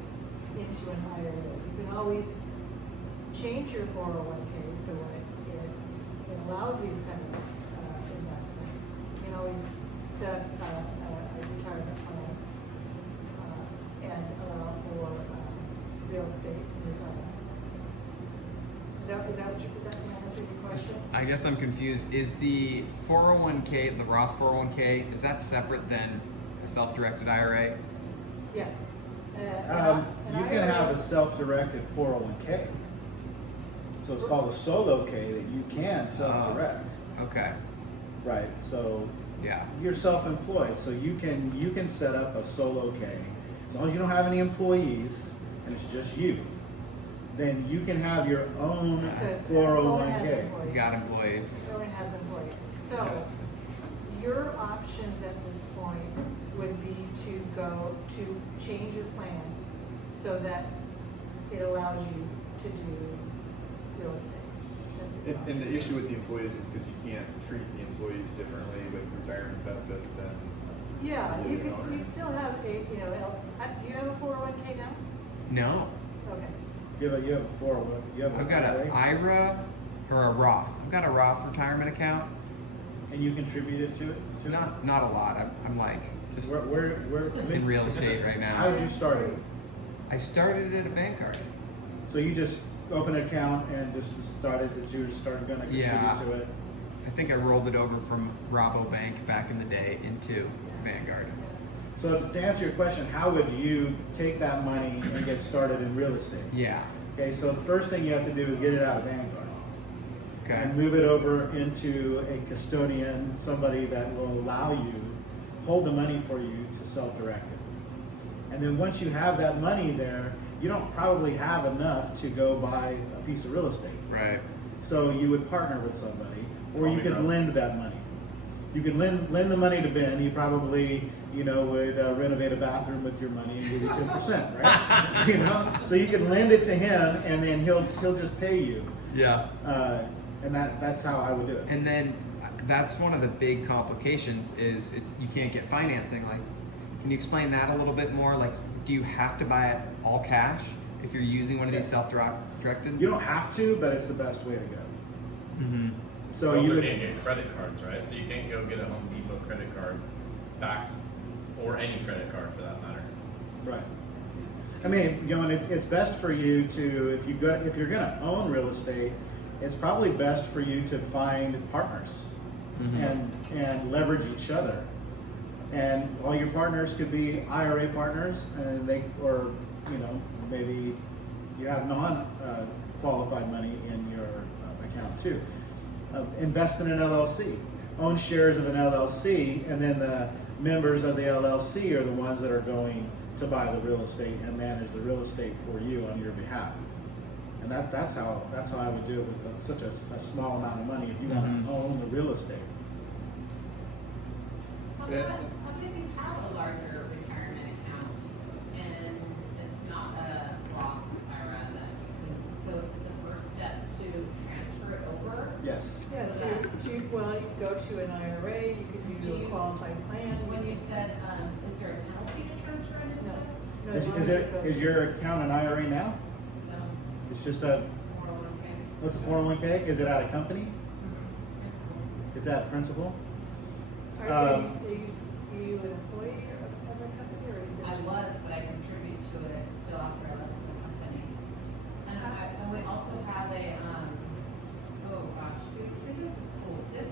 into an IRA. You can always change your 401k so it allows these kind of investments. You can always set up a retirement plan and allow for real estate retirement. Is that gonna answer your question? I guess I'm confused. Is the 401k, the Roth 401k, is that separate than a self-directed IRA? Yes. You can have a self-directed 401k. So it's called a solo K that you can self-direct. Okay. Right. So Yeah. you're self-employed, so you can set up a solo K. As long as you don't have any employees and it's just you, then you can have your own Because 401k. You got employees. Owen has employees. So your options at this point would be to go to change your plan so that it allows you to do real estate. That's what your And the options issue with the employees is because you can't treat the employees differently with retirement benefits than. Yeah, you'd still have a, do you have a 401k now? No. Okay. You have a 401. You have I've got an IRA or a Roth. I've got a Roth retirement account. and you contributed to it. Too? Not a lot. I'm like just Where in real estate right How now. did you start it? I started it at a Vanguard. So you just opened an account and just started that you started going to contribute Yeah. to it. I think I rolled it over from Rabobank back in the day into Vanguard. So to answer your question, how would you take that money and get started in real estate? Yeah. Okay, so the first thing you have to do is get it out of Vanguard Okay. and move it over into a custodian, somebody that will allow you, hold the money for you to self-direct it. And then once you have that money there, you don't probably have enough to go buy a piece of real estate. Right. So you would partner with somebody, or you Probably could not. lend that money. You could lend the money to Ben. He probably, would renovate a bathroom with your money and give you 10%, right? So you can lend it to him, and then he'll just pay you. Yeah. And that's how I would do it. And then that's one of the big complications is you can't get financing. Like, can you explain that a little bit more? Like, do you have to buy it all cash if you're using one of these self-directed? You don't have to, but it's the best way to go. Mm-hmm. So you also you would, can't get credit cards, right? So you can't go get a Home Depot credit card backed, or any credit card for that matter. right. I mean, you know, and it's best for you to, if you're gonna own real estate, it's probably best for you to find partners and leverage each other. And all your partners could be IRA partners, and or you know, maybe you have qualified money in your account too. Invest in an LLC, own shares of an LLC, and then the members of the LLC are the ones that are going to buy the real estate and manage the real estate for you on your behalf. And that's how I would do it with such a small amount of money if you want to own the real estate. How about if you have a larger retirement account and it's not a Roth IRA that you can, so it's the first step to transfer it over? Yes. Yeah, well, you could go to an IRA, you could do a qualified plan. When you said, is there a penalty to transfer it into? No, as long as it goes- Is your account an IRA now? No, It's just a, 401k. what's a 401k? Is it at a company? It's at principal? Are you an employee of a company, or is it? I just- was, but I contribute to it still after I left the company. And we also have a, oh gosh, who does the school, is it a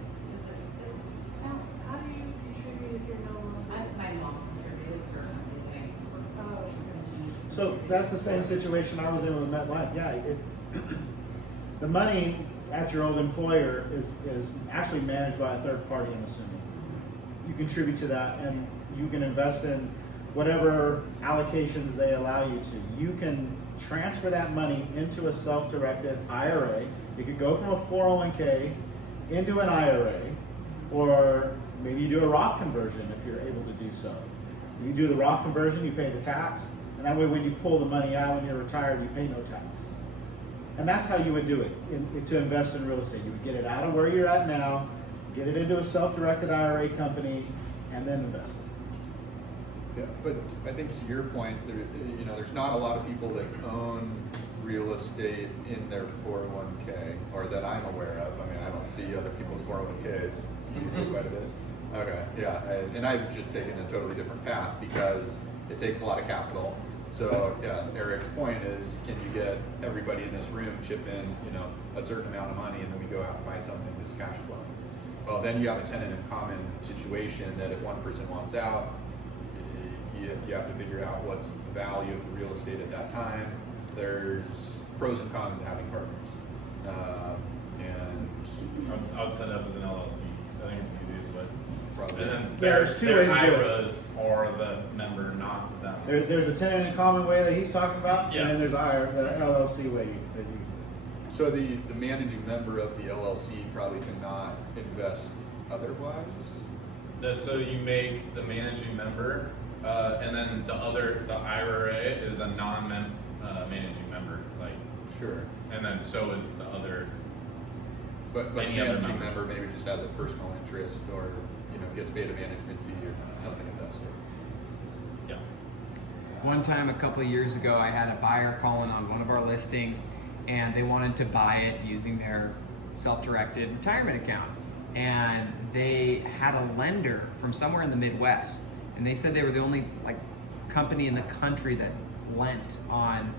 SIS account? How do you contribute if you're no longer? My mom contributes for company things. Oh. So that's the same situation I was in with MetLife. Yeah, the money at your old employer is actually managed by a third party, I'm assuming. You contribute to that, and you can invest in whatever allocations they allow you to. You can transfer that money into a self-directed IRA. It could go from a 401k into an IRA, or maybe you do a Roth conversion if you're able to do so. You do the Roth conversion, you pay the tax, and that way when you pull the money out when you're retired, you pay no tax. And that's how you would do it to invest in real estate. You would get it out of where you're at now, get it into a self-directed IRA company, and then invest it. Yeah, but I think to your point, there's not a lot of people that own real estate in their 401k, or that I'm aware of. I mean, I don't see other people's 401ks. You see quite a bit. Okay, yeah, and I've just taken a totally different path because it takes a lot of capital. So yeah, Eric's point is, can you get everybody in this room chip in, a certain amount of money, and then we go out and buy something that's cash flowing. Well, then you have a tenant in common situation that if one person wants out, you have to figure out what's the value of the real estate at that time. There's pros and cons to having partners. And I would set up as an LLC. I think it's the easiest way. probably. And then There's two their ways to do it. IRAs are the member, not them. There's a tenant in common way that he's talking about, Yeah. and then there's the LLC way that you. So the managing member of the LLC probably cannot invest otherwise? So you make the managing member, and then the IRA is a non-managing member, like, Sure. and then so is the other. But the Any other managing members. member maybe just has a personal interest, or gets paid a management fee or something of that sort. Yeah. One time a couple of years ago, I had a buyer calling on one of our listings, and they wanted to buy it using their self-directed retirement account. And they had a lender from somewhere in the Midwest, and they said they were the only company in the country that lent on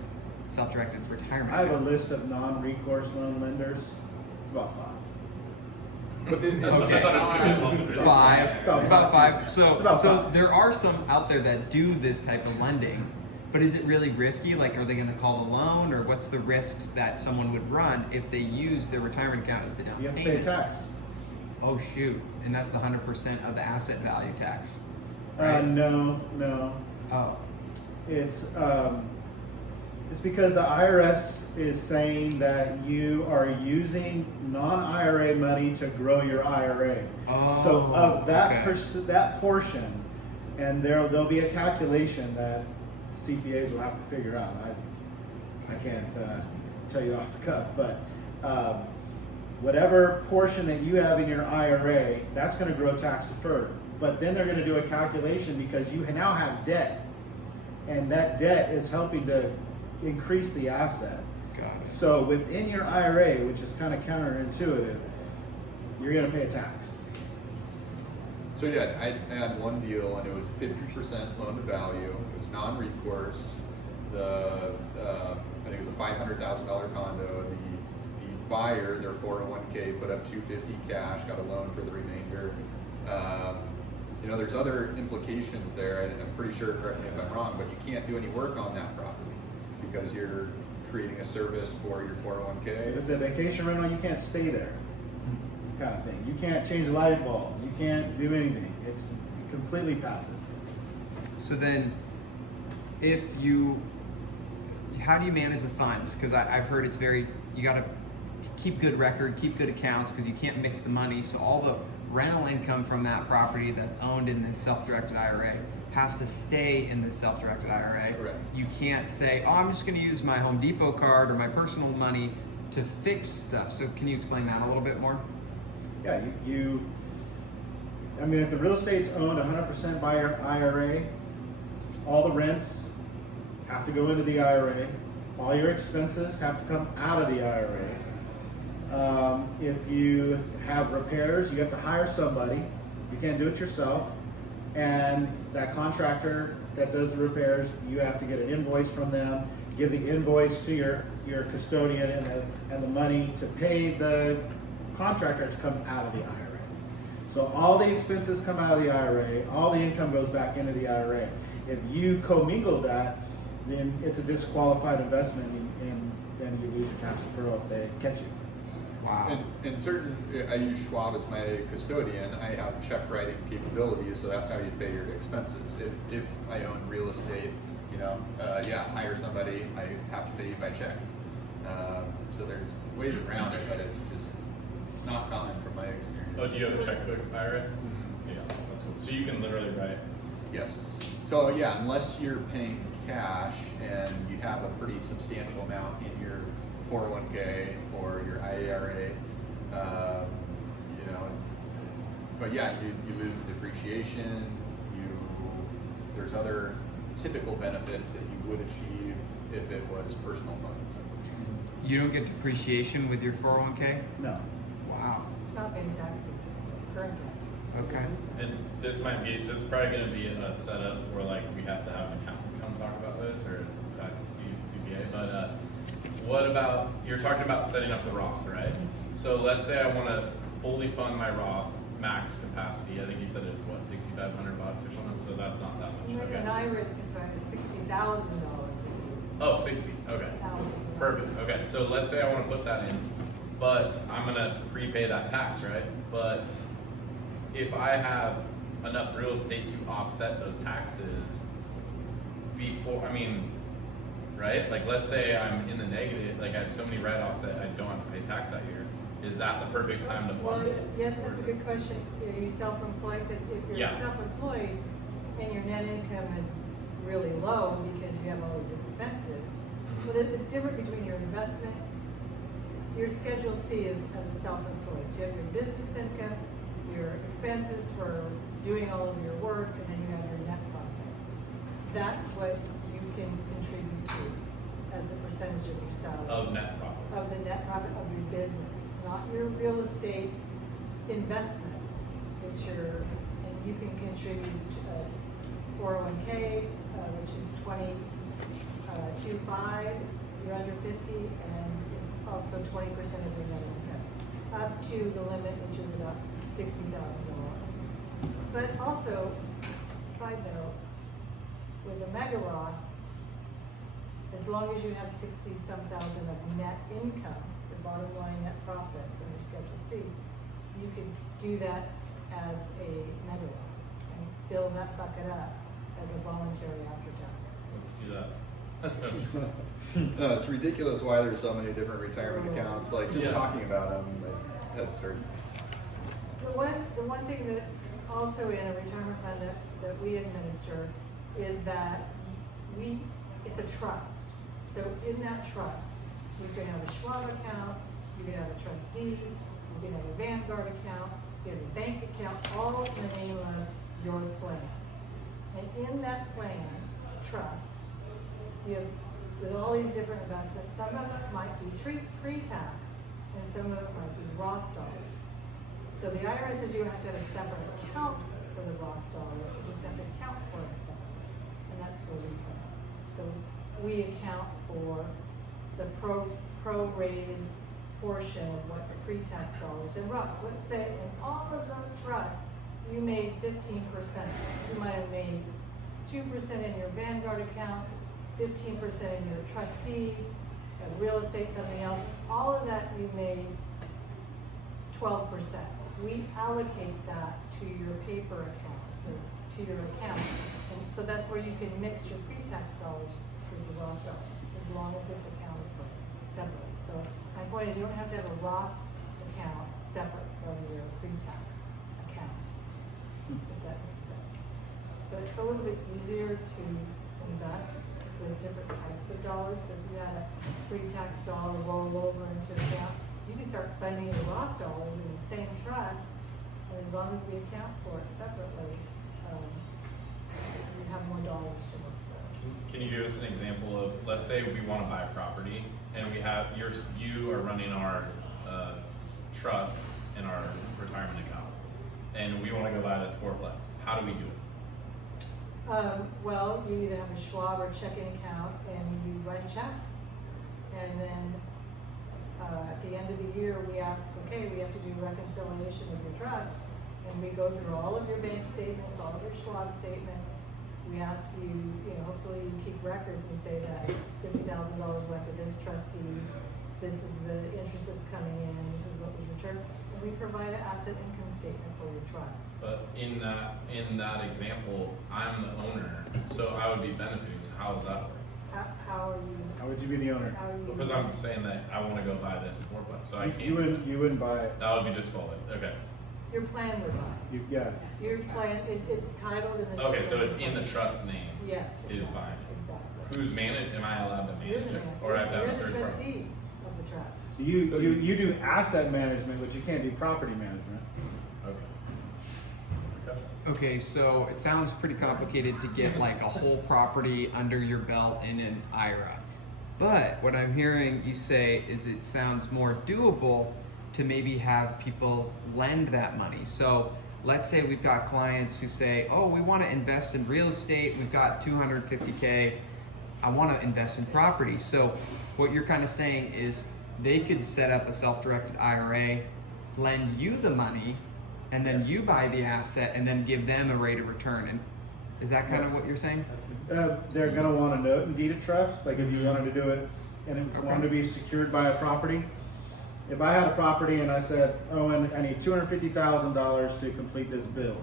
self-directed retirement I have a accounts. list of non-recourse loan lenders. It's about 5. But then That's not as good. Five, about five. So About five. there are some out there that do this type of lending, but is it really risky? Like, are they going to call the loan, or what's the risks that someone would run if they use their retirement account as the down You have to payment? pay tax. Oh shoot! And that's the 100% of the asset value tax. No. Oh, It's because the IRS is saying that you are using non-IRA money to grow your IRA. So Oh, of that okay. that portion, and there'll be a calculation that CPAs will have to figure out. I can't tell you off the cuff, but whatever portion that you have in your IRA, that's going to grow tax deferred. But then they're going to do a calculation because you now have debt, and that debt is helping to increase the asset. got it. So within your IRA, which is kind of counterintuitive, you're gonna pay a tax. So yeah, I had one deal and it was 50% loan to value. It was non-recourse. I think it was a $500,000 condo. The buyer, their 401k, put up $250 cash, got a loan for the remainder. You know, there's other implications there. I'm pretty sure, correct me if I'm wrong, but you can't do any work on that property because you're creating a service for your 401k. If it's a vacation rental, you can't stay there, kind of thing. You can't change a light bulb. You can't do anything. It's completely passive. So then, how do you manage the funds? Because I've heard it's you got to keep good record, keep good accounts, because you can't mix the money. So all the rental income from that property that's owned in this self-directed IRA has to stay in this self-directed IRA. Correct. You can't say, oh, I'm just going to use my Home Depot card or my personal money to fix stuff. So can you explain that a little bit more? Yeah, I mean, if the real estate's owned 100% by your IRA, all the rents have to go into the IRA. All your expenses have to come out of the IRA. If you have repairs, you have to hire somebody. You can't do it yourself. And that contractor that does the repairs, you have to get an invoice from them, give the invoice to your custodian, and the money to pay the contractor to come out of the IRA. So all the expenses come out of the IRA, all the income goes back into the IRA. If you commingle that, then it's a disqualified investment, and then you lose your tax deferral if they catch you. Wow. And certain, I use Schwab as my custodian. I have check writing capabilities, so that's how you pay your expenses. If I own real estate, you know, hire somebody, I have to pay you by check. So there's ways around it, but it's just not common from my experience. Oh, do you have a checkbook IRA? Mm-hmm. Yeah, that's cool. So you can literally write. Yes. So yeah, unless you're paying cash and you have a pretty substantial amount in your 401k or your IRA, you know, but yeah, you lose the depreciation. There's other typical benefits that you would achieve if it was personal funds. You don't get depreciation with your 401k? No. Wow. Not paying taxes, current taxes. Okay. And this is probably going to be a setup for like we have to have an accountant come talk about this or tax and CPA. But what about, you're talking about setting up the Roth, right? So let's say I want to fully fund my Roth max capacity. I think you said it's what, $6,500 or something. So that's not that much. Okay. And I read $60,000. Oh, 60. Okay. Perfect. Okay. So let's say I want to put that in, but I'm going to prepay that tax, right? But if I have enough real estate to offset those taxes before, right? Like let's say I'm in the negative, like I have so many write-offs that I don't have to pay tax that year. Is that the perfect time to fund it? Yes, that's a good question. Are you self-employed? Because if you're Yeah. self-employed and your net income is really low because you have all these expenses, well, it's different between your investment. Your Schedule C is as a self-employed. So you have your business income, your expenses for doing all of your work, and then you have your net profit. That's what you can contribute to as a percentage of your salary. Of net profit. Of the net profit of your business, not your real estate investments. It's and you can contribute 401k, which is 22.5. You're under 50, and it's also 20% of your net income, up to the limit, which is about $60,000. But also, side note, with the Mega Roth, as long as you have 60-some thousand of net income, the bottom line net profit from your Schedule C, you could do that as a Mega Roth and fill that bucket up as a voluntary after tax. Let's do that. No, it's ridiculous why there's so many different retirement accounts. Like just talking about them, that starts. The one thing that also in a retirement fund that we administer is that it's a trust. So in that trust, you can have a Schwab account, you can have a trustee, you can have a Vanguard account, you have a bank account, all in the name of your plan. And in that plan, trust, you have, with all these different investments, some of it might be pre-tax, and some of it might be Roth dollars. So So the IRS says you have to have a separate account for the Roth dollars, you just have to account for it separately, and that's where we come in. So we account for the prorated portion of what's a pre-tax dollars in Roth. So let's say in all of the trusts, you made 15%. You might have made 2% in your Vanguard account, 15% in your trustee, real estate, something else. All of that you made 12%. We allocate that to your paper account, so to your account. And so that's where you can mix your pre-tax dollars with the Roth dollars, as long as it's accounted for separately. So my point is you don't have to have a Roth account separate from your pre-tax account, if that makes sense. So it's a little bit easier to invest with different types of dollars. So if you had a pre-tax dollar roll over into an account, you can start funding your Roth dollars in the same trust, and as long as we account for it separately, you have more dollars to work with. Can you give us an example of, let's say we want to buy a property and we have, you are running our trust in our retirement account and we want to go buy this fourplex. How do we do it? Well, you either have a Schwab or checking account and you write a check. And then at the end of the year, we ask, okay, we have to do reconciliation of your trust. And we go through all of your bank statements, all of your Schwab statements. We ask you, hopefully you keep records and say that $50,000 went to this trustee. This is the interest that's coming in. This is what was returned. And we provide an asset income statement for your trust. But in that example, I'm the owner, so I would be benefiting. So how does that work? How are you? How would you be the owner? How are you? Because I'm saying that I want to go buy this fourplex, so I can't. You wouldn't buy it. That would be disqualified. Okay. Your plan would buy. Yeah. Your plan, it's titled in the. Okay, so it's in the trust name. Yes. Is exactly, buying. Exactly. Who's managed? Am I allowed to You're manage the it, man. or I have to have a You're the third party? trustee of the trust. You do asset management, but you can't do property management. Okay. Okay, so it sounds pretty complicated to get like a whole property under your belt in an IRA. But what I'm hearing you say is it sounds more doable to maybe have people lend that money. So let's say we've got clients who say, oh, we want to invest in real estate. We've got $250K. I want to invest in property. So what you're kind of saying is they could set up a self-directed IRA, lend you the money, and then you buy the asset and then give them a rate of return. And is that kind of what you're saying? They're going to want a note and deed of trust. Like if you wanted to do it and it wanted to be secured by a property. If I had a property and I said, oh, and I need $250,000 to complete this build,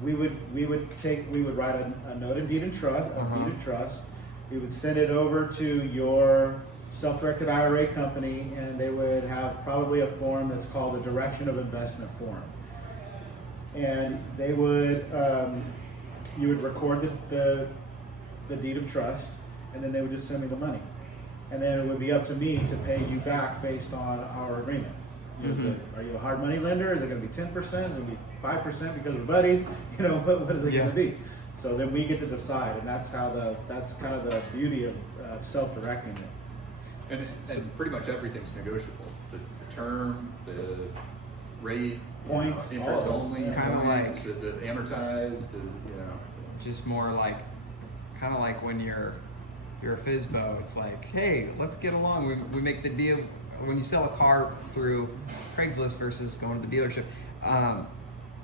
we would write a note and deed of trust. We would send it over to your self-directed IRA company, and they would have probably a form that's called the Direction of Investment form. And they would, you would record the deed of trust, and then they would just send me the money. And then it would be up to me to pay you back based on our agreement. Are you a hard money lender? Is it going to be 10%? Is it going to be 5% because we're buddies? What is it going to be? So then we get to decide, and that's kind of the beauty of self-directing it. And pretty much everything's negotiable. The term, the rate, Points, interest all of only. It's kinda points, is it amortized? Just more like, kind of like when you're a FISBO, it's like, hey, let's get along. We make the deal. When you sell a car through Craigslist versus going to the dealership.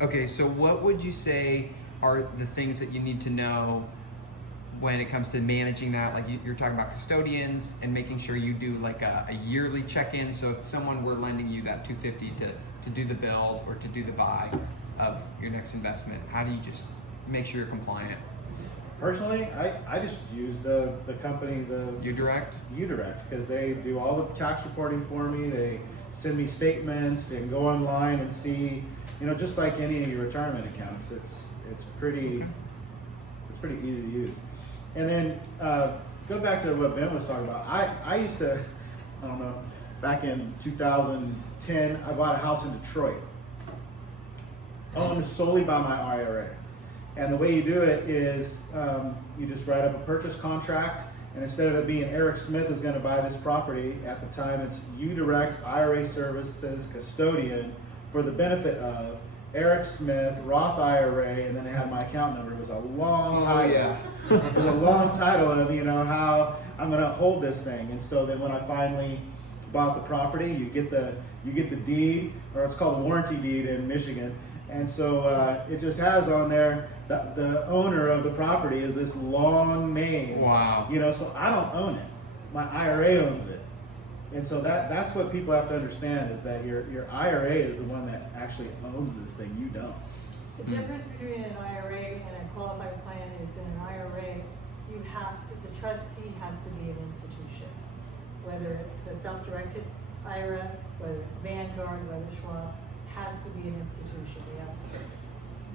Okay, so what would you say are the things that you need to know when it comes to managing that? Like you're talking about custodians and making sure you do like a yearly check-in. So if someone were lending you that $250 to do the build or to do the buy of your next investment, how do you just make sure you're compliant? Personally, I just use the company, Udirect, because they do all the tax reporting for me. They send me statements and go online and see, just like any of your retirement accounts. It's pretty easy to use. And then go back to what Ben was talking about. I used to, I don't know, back in 2010, I bought a house in Detroit, owned solely by my IRA. And the way you do it is you just write up a purchase contract, and instead of it being Eric Smith is going to buy this property, at the time it's Udirect IRA Services Custodian for the benefit of Eric Smith, Roth IRA, and then they had my account number. It was a long title. yeah. It was a long title of, you know, how I'm gonna hold this thing. And so then when I finally bought the property, you get the deed, or it's called a warranty deed in Michigan. And so it just has on there that the owner of the property is this long name. Wow. You know, so I don't own it. My IRA owns it. And so that's what people have to understand, is that your IRA is the one that actually owns this thing. You don't. The difference between an IRA and a qualified plan is in an IRA, you have to, the trustee has to be an institution. Whether it's the self-directed IRA, whether it's Vanguard, whether Schwab, has to be an institution.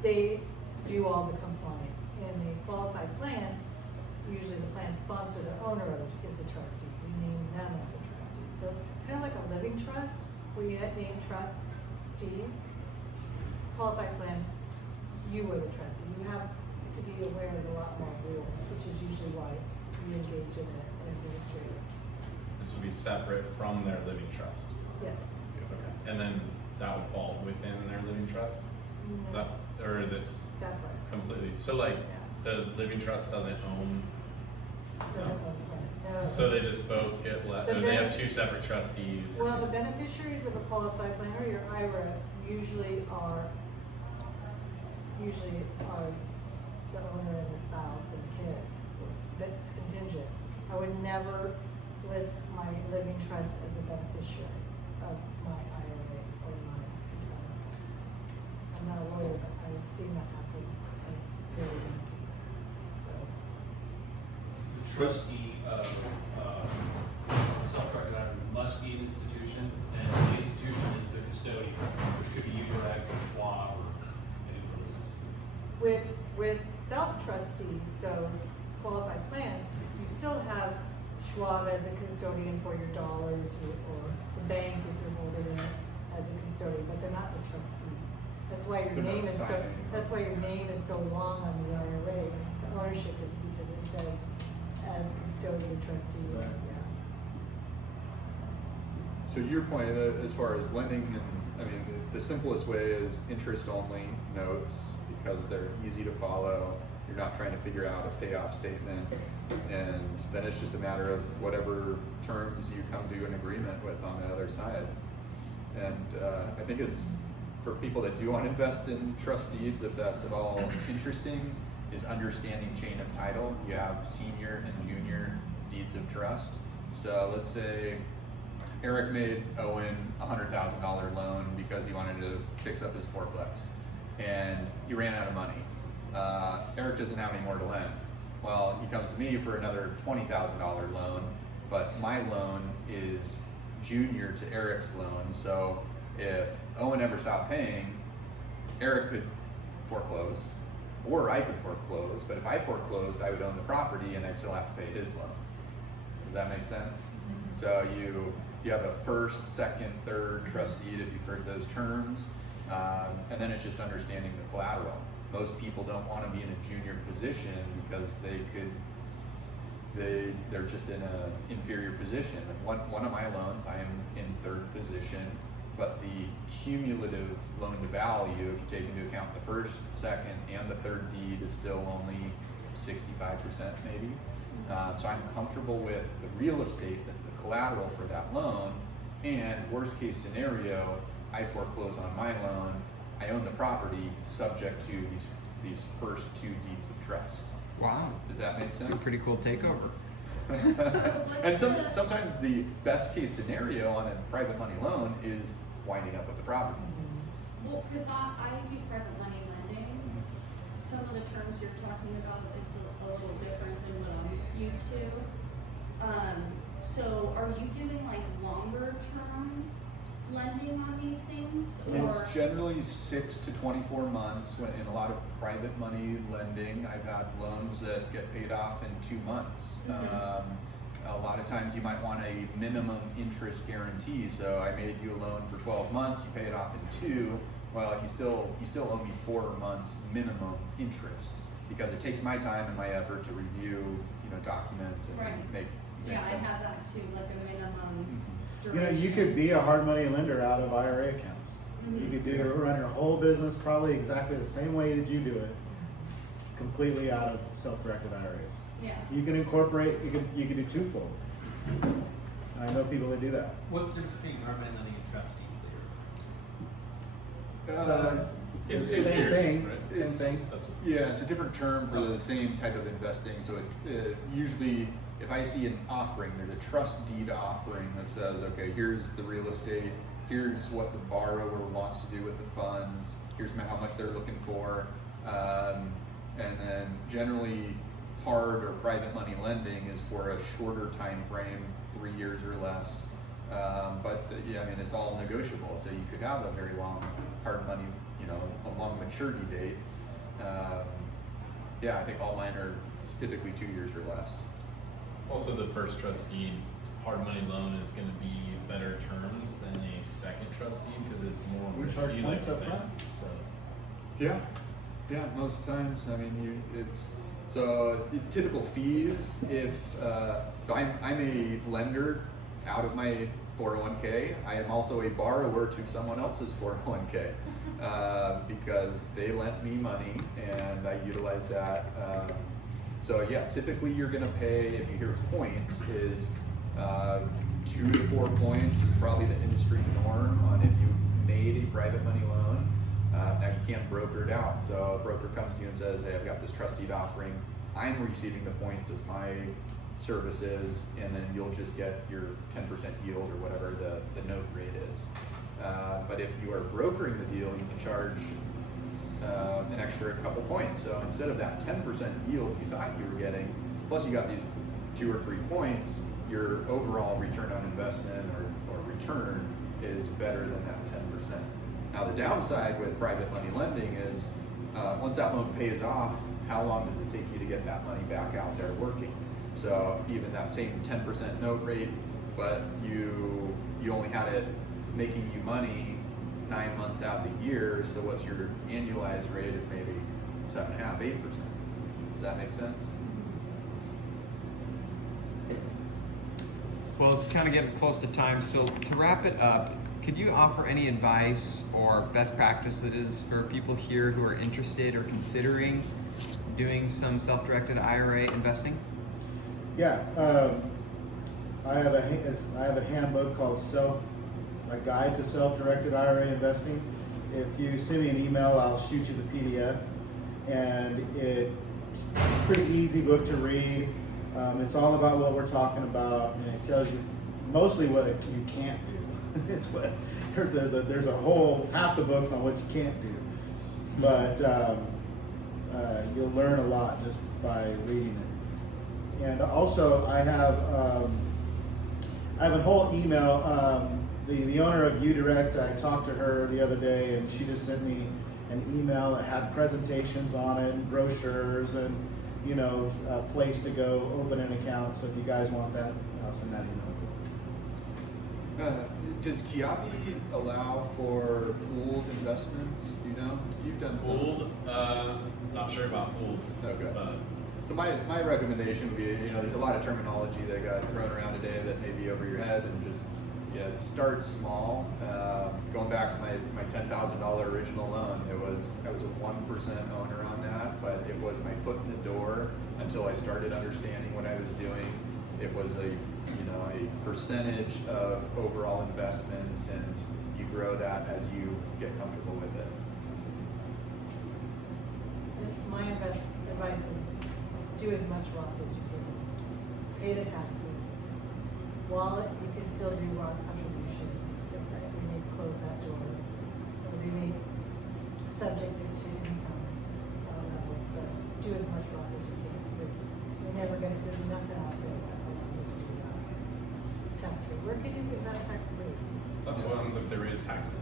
They do all the compliance. In a qualified plan, usually the plan sponsor, the owner of it, is a trustee. We name them as a trustee. So kind of like a living trust, where you name trustees. Qualified plan, you are the trustee. You have to be aware of a lot more rules, which is usually why we engage in an administrator. This would be separate from their living trust. Yes. Okay. And then that would fall within their living trust? Is that, or is it Separate. completely? So like the living trust doesn't own, No. so they just both get left, The or they have benef- two separate trustees? or Well, two the beneficiaries of a qualified plan or your IRA usually are the owner and the spouse and kids. That's contingent. I would never list my living trust as a beneficiary of my IRA or my retirement. I'm not a lawyer, but I've seen that happen, and it's very messy. So, The trustee of a self-directed IRA must be an institution, and the institution is the custodian, which could be you, or Schwab, or any of those. with self-trustee, so qualified plans, you still have Schwab as a custodian for your dollars, or the bank if you're holding it as a custodian, but they're not the trustee. That's why your They're not name is so, signing. that's why your name is so long on the IRA. The ownership is because it says as custodian trustee, Right. yeah. So to your point, as far as lending, I mean, the simplest way is interest-only notes, because they're easy to follow. You're not trying to figure out a payoff statement, and then it's just a matter of whatever terms you come to an agreement with on the other side. And I think it's for people that do want to invest in trust deeds, if that's at all interesting, is understanding chain of title. You have senior and junior deeds of trust. So let's say Eric made Owen a $100,000 loan because he wanted to fix up his fourplex, and he ran out of money. Eric doesn't have any more to lend. Well, he comes to me for another $20,000 loan, but my loan is junior to Eric's loan. So if Owen ever stopped paying, Eric could foreclose, or I could foreclose. But if I foreclosed, I would own the property and I'd still have to pay his loan. Does that make sense? So you have a first, second, third trust deed, if you've heard those terms, and then it's just understanding the collateral. Most people don't want to be in a junior position because they're just in an inferior position. One of my loans, I am in third position, but the cumulative loan to value, if you take into account the first, second, and the third deed, is still only 65% maybe. So I'm comfortable with the real estate that's the collateral for that loan, and worst case scenario, I foreclose on my loan, I own the property subject to these first two deeds of trust. Wow. Does that make sense? That's a pretty cool takeover. And sometimes the best case scenario on a private money loan is winding up with the property. Well, because I do private money lending, some of the terms you're talking about, it's a little different than what I'm used to. So are you doing like longer term lending on these things? Or? It's generally 6 to 24 months. In a lot of private money lending, I've had loans that get paid off in 2 months. A lot of times you might want a minimum interest guarantee. So I made you a loan for 12 months, you pay it off in 2. Well, you still owe me 4 months minimum interest, because it takes my time and my effort to review, documents and Right. make Yeah, sense. I have that too, like a minimum You know, duration. you could be a hard money lender out of IRA accounts. You could run your whole business probably exactly the same way that you do it, completely out of self-directed IRAs. Yeah. You can incorporate, you can do twofold. I know people that do that. What's the difference between government lending and trustees? It's Same thing, same It's- thing. Yeah, it's a different term for the same type of investing. So it usually, if I see an offering, there's a trust deed offering that says, okay, here's the real estate, here's what the borrower wants to do with the funds, here's how much they're looking for, and then generally hard or private money lending is for a shorter time frame, 3 years or less. Yeah, I mean, it's all negotiable. So you could have a very long hard money, a long maturity date. Yeah, I think all mine are typically 2 years or less. Also, the first trustee hard money loan is going to be better terms than a second trustee because it's more We risky, charge like points you up said. front? So Yeah, most times. I mean, typical fees. If I'm a lender out of my 401k, I am also a borrower to someone else's 401k because they lent me money and I utilize that. So yeah, typically you're going to pay, if you hear points, is 2 to 4 points is probably the industry norm on if you made a private money loan. Now you can't broker it out. So a broker comes to you and says, hey, I've got this trustee offering. I'm receiving the points as my services, and then you'll just get your 10% yield or whatever the note rate is. But if you are brokering the deal, you can charge an extra couple points. So instead of that 10% yield you thought you were getting, plus you got these 2 or 3 points, your overall return on investment or return is better than that 10%. Now the downside with private money lending is once that loan pays off, how long does it take you to get that money back out there working? So even that same 10% note rate, but you only had it making you money 9 months out the year, so what's your annualized rate is maybe 7.5%, 8%. Does that make sense? Well, it's kind of getting close to time, so to wrap it up, could you offer any advice or best practices for people here who are interested or considering doing some self-directed IRA investing? Yeah, I have a handbook called A Guide to Self-Directed IRA Investing. If you send me an email, I'll shoot you the PDF, and it's a pretty easy book to read. It's all about what we're talking about, and it tells you mostly what you can't do. It's what there's a whole half the books on what you can't do, but you'll learn a lot just by reading it. And also, I have a whole email. The owner of UDirect, I talked to her the other day, and she just sent me an email that had presentations on it, and brochures, and a place to go open an account. So if you guys want that, I'll send that email. Does Kiapi allow for pooled investments? Do you know? You've done some. pooled, not sure about pooled. Okay. But So my recommendation would be, there's a lot of terminology that got thrown around today that may be over your head, and just start small. Going back to my $10,000 original loan, I was a 1% owner on that, but it was my foot in the door until I started understanding what I was doing. It was a percentage of overall investments, and you grow that as you get comfortable with it. My advice is do as much Roth as you can. Pay the taxes. Wallet, you can still do Roth contributions because we may close that door. Or we may subject it to income levels, but do as much Roth as you can because there's nothing out there that allows you to do that. Tax free. Where can you invest tax free? that's what happens if they raise taxes.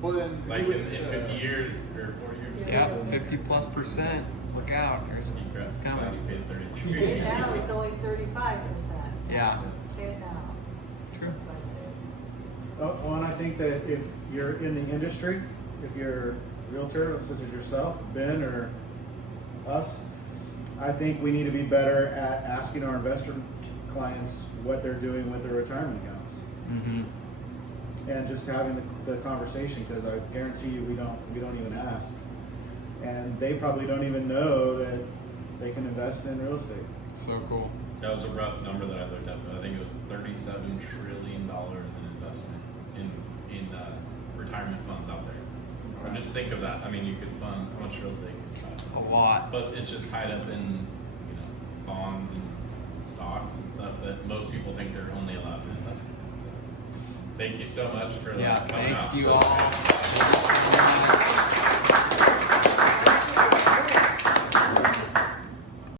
Well then, Like you would, in 50 years or 40 years. Yeah, 50+%. Look out, it's coming. He's paid 33. Pay it now, it's only 35%. Yeah. Pay it now. True. That's what I say. Oh, well, and I think that if you're in the industry, if you're a realtor such as yourself, Ben, or us, I think we need to be better at asking our investor clients what they're doing with their retirement accounts. Mm-hmm. and just having the conversation, because I guarantee you we don't even ask, and they probably don't even know that they can invest in real estate. So cool. That was a rough number that I looked up, but I think it was $37 trillion in investment in retirement funds out there. And just think of that. I mean, you could fund how much real estate could cost. A lot. But it's just tied up in bonds and stocks and stuff that most people think they're only allowed to invest in. So, thank you so much for Yeah, coming thanks out. you all.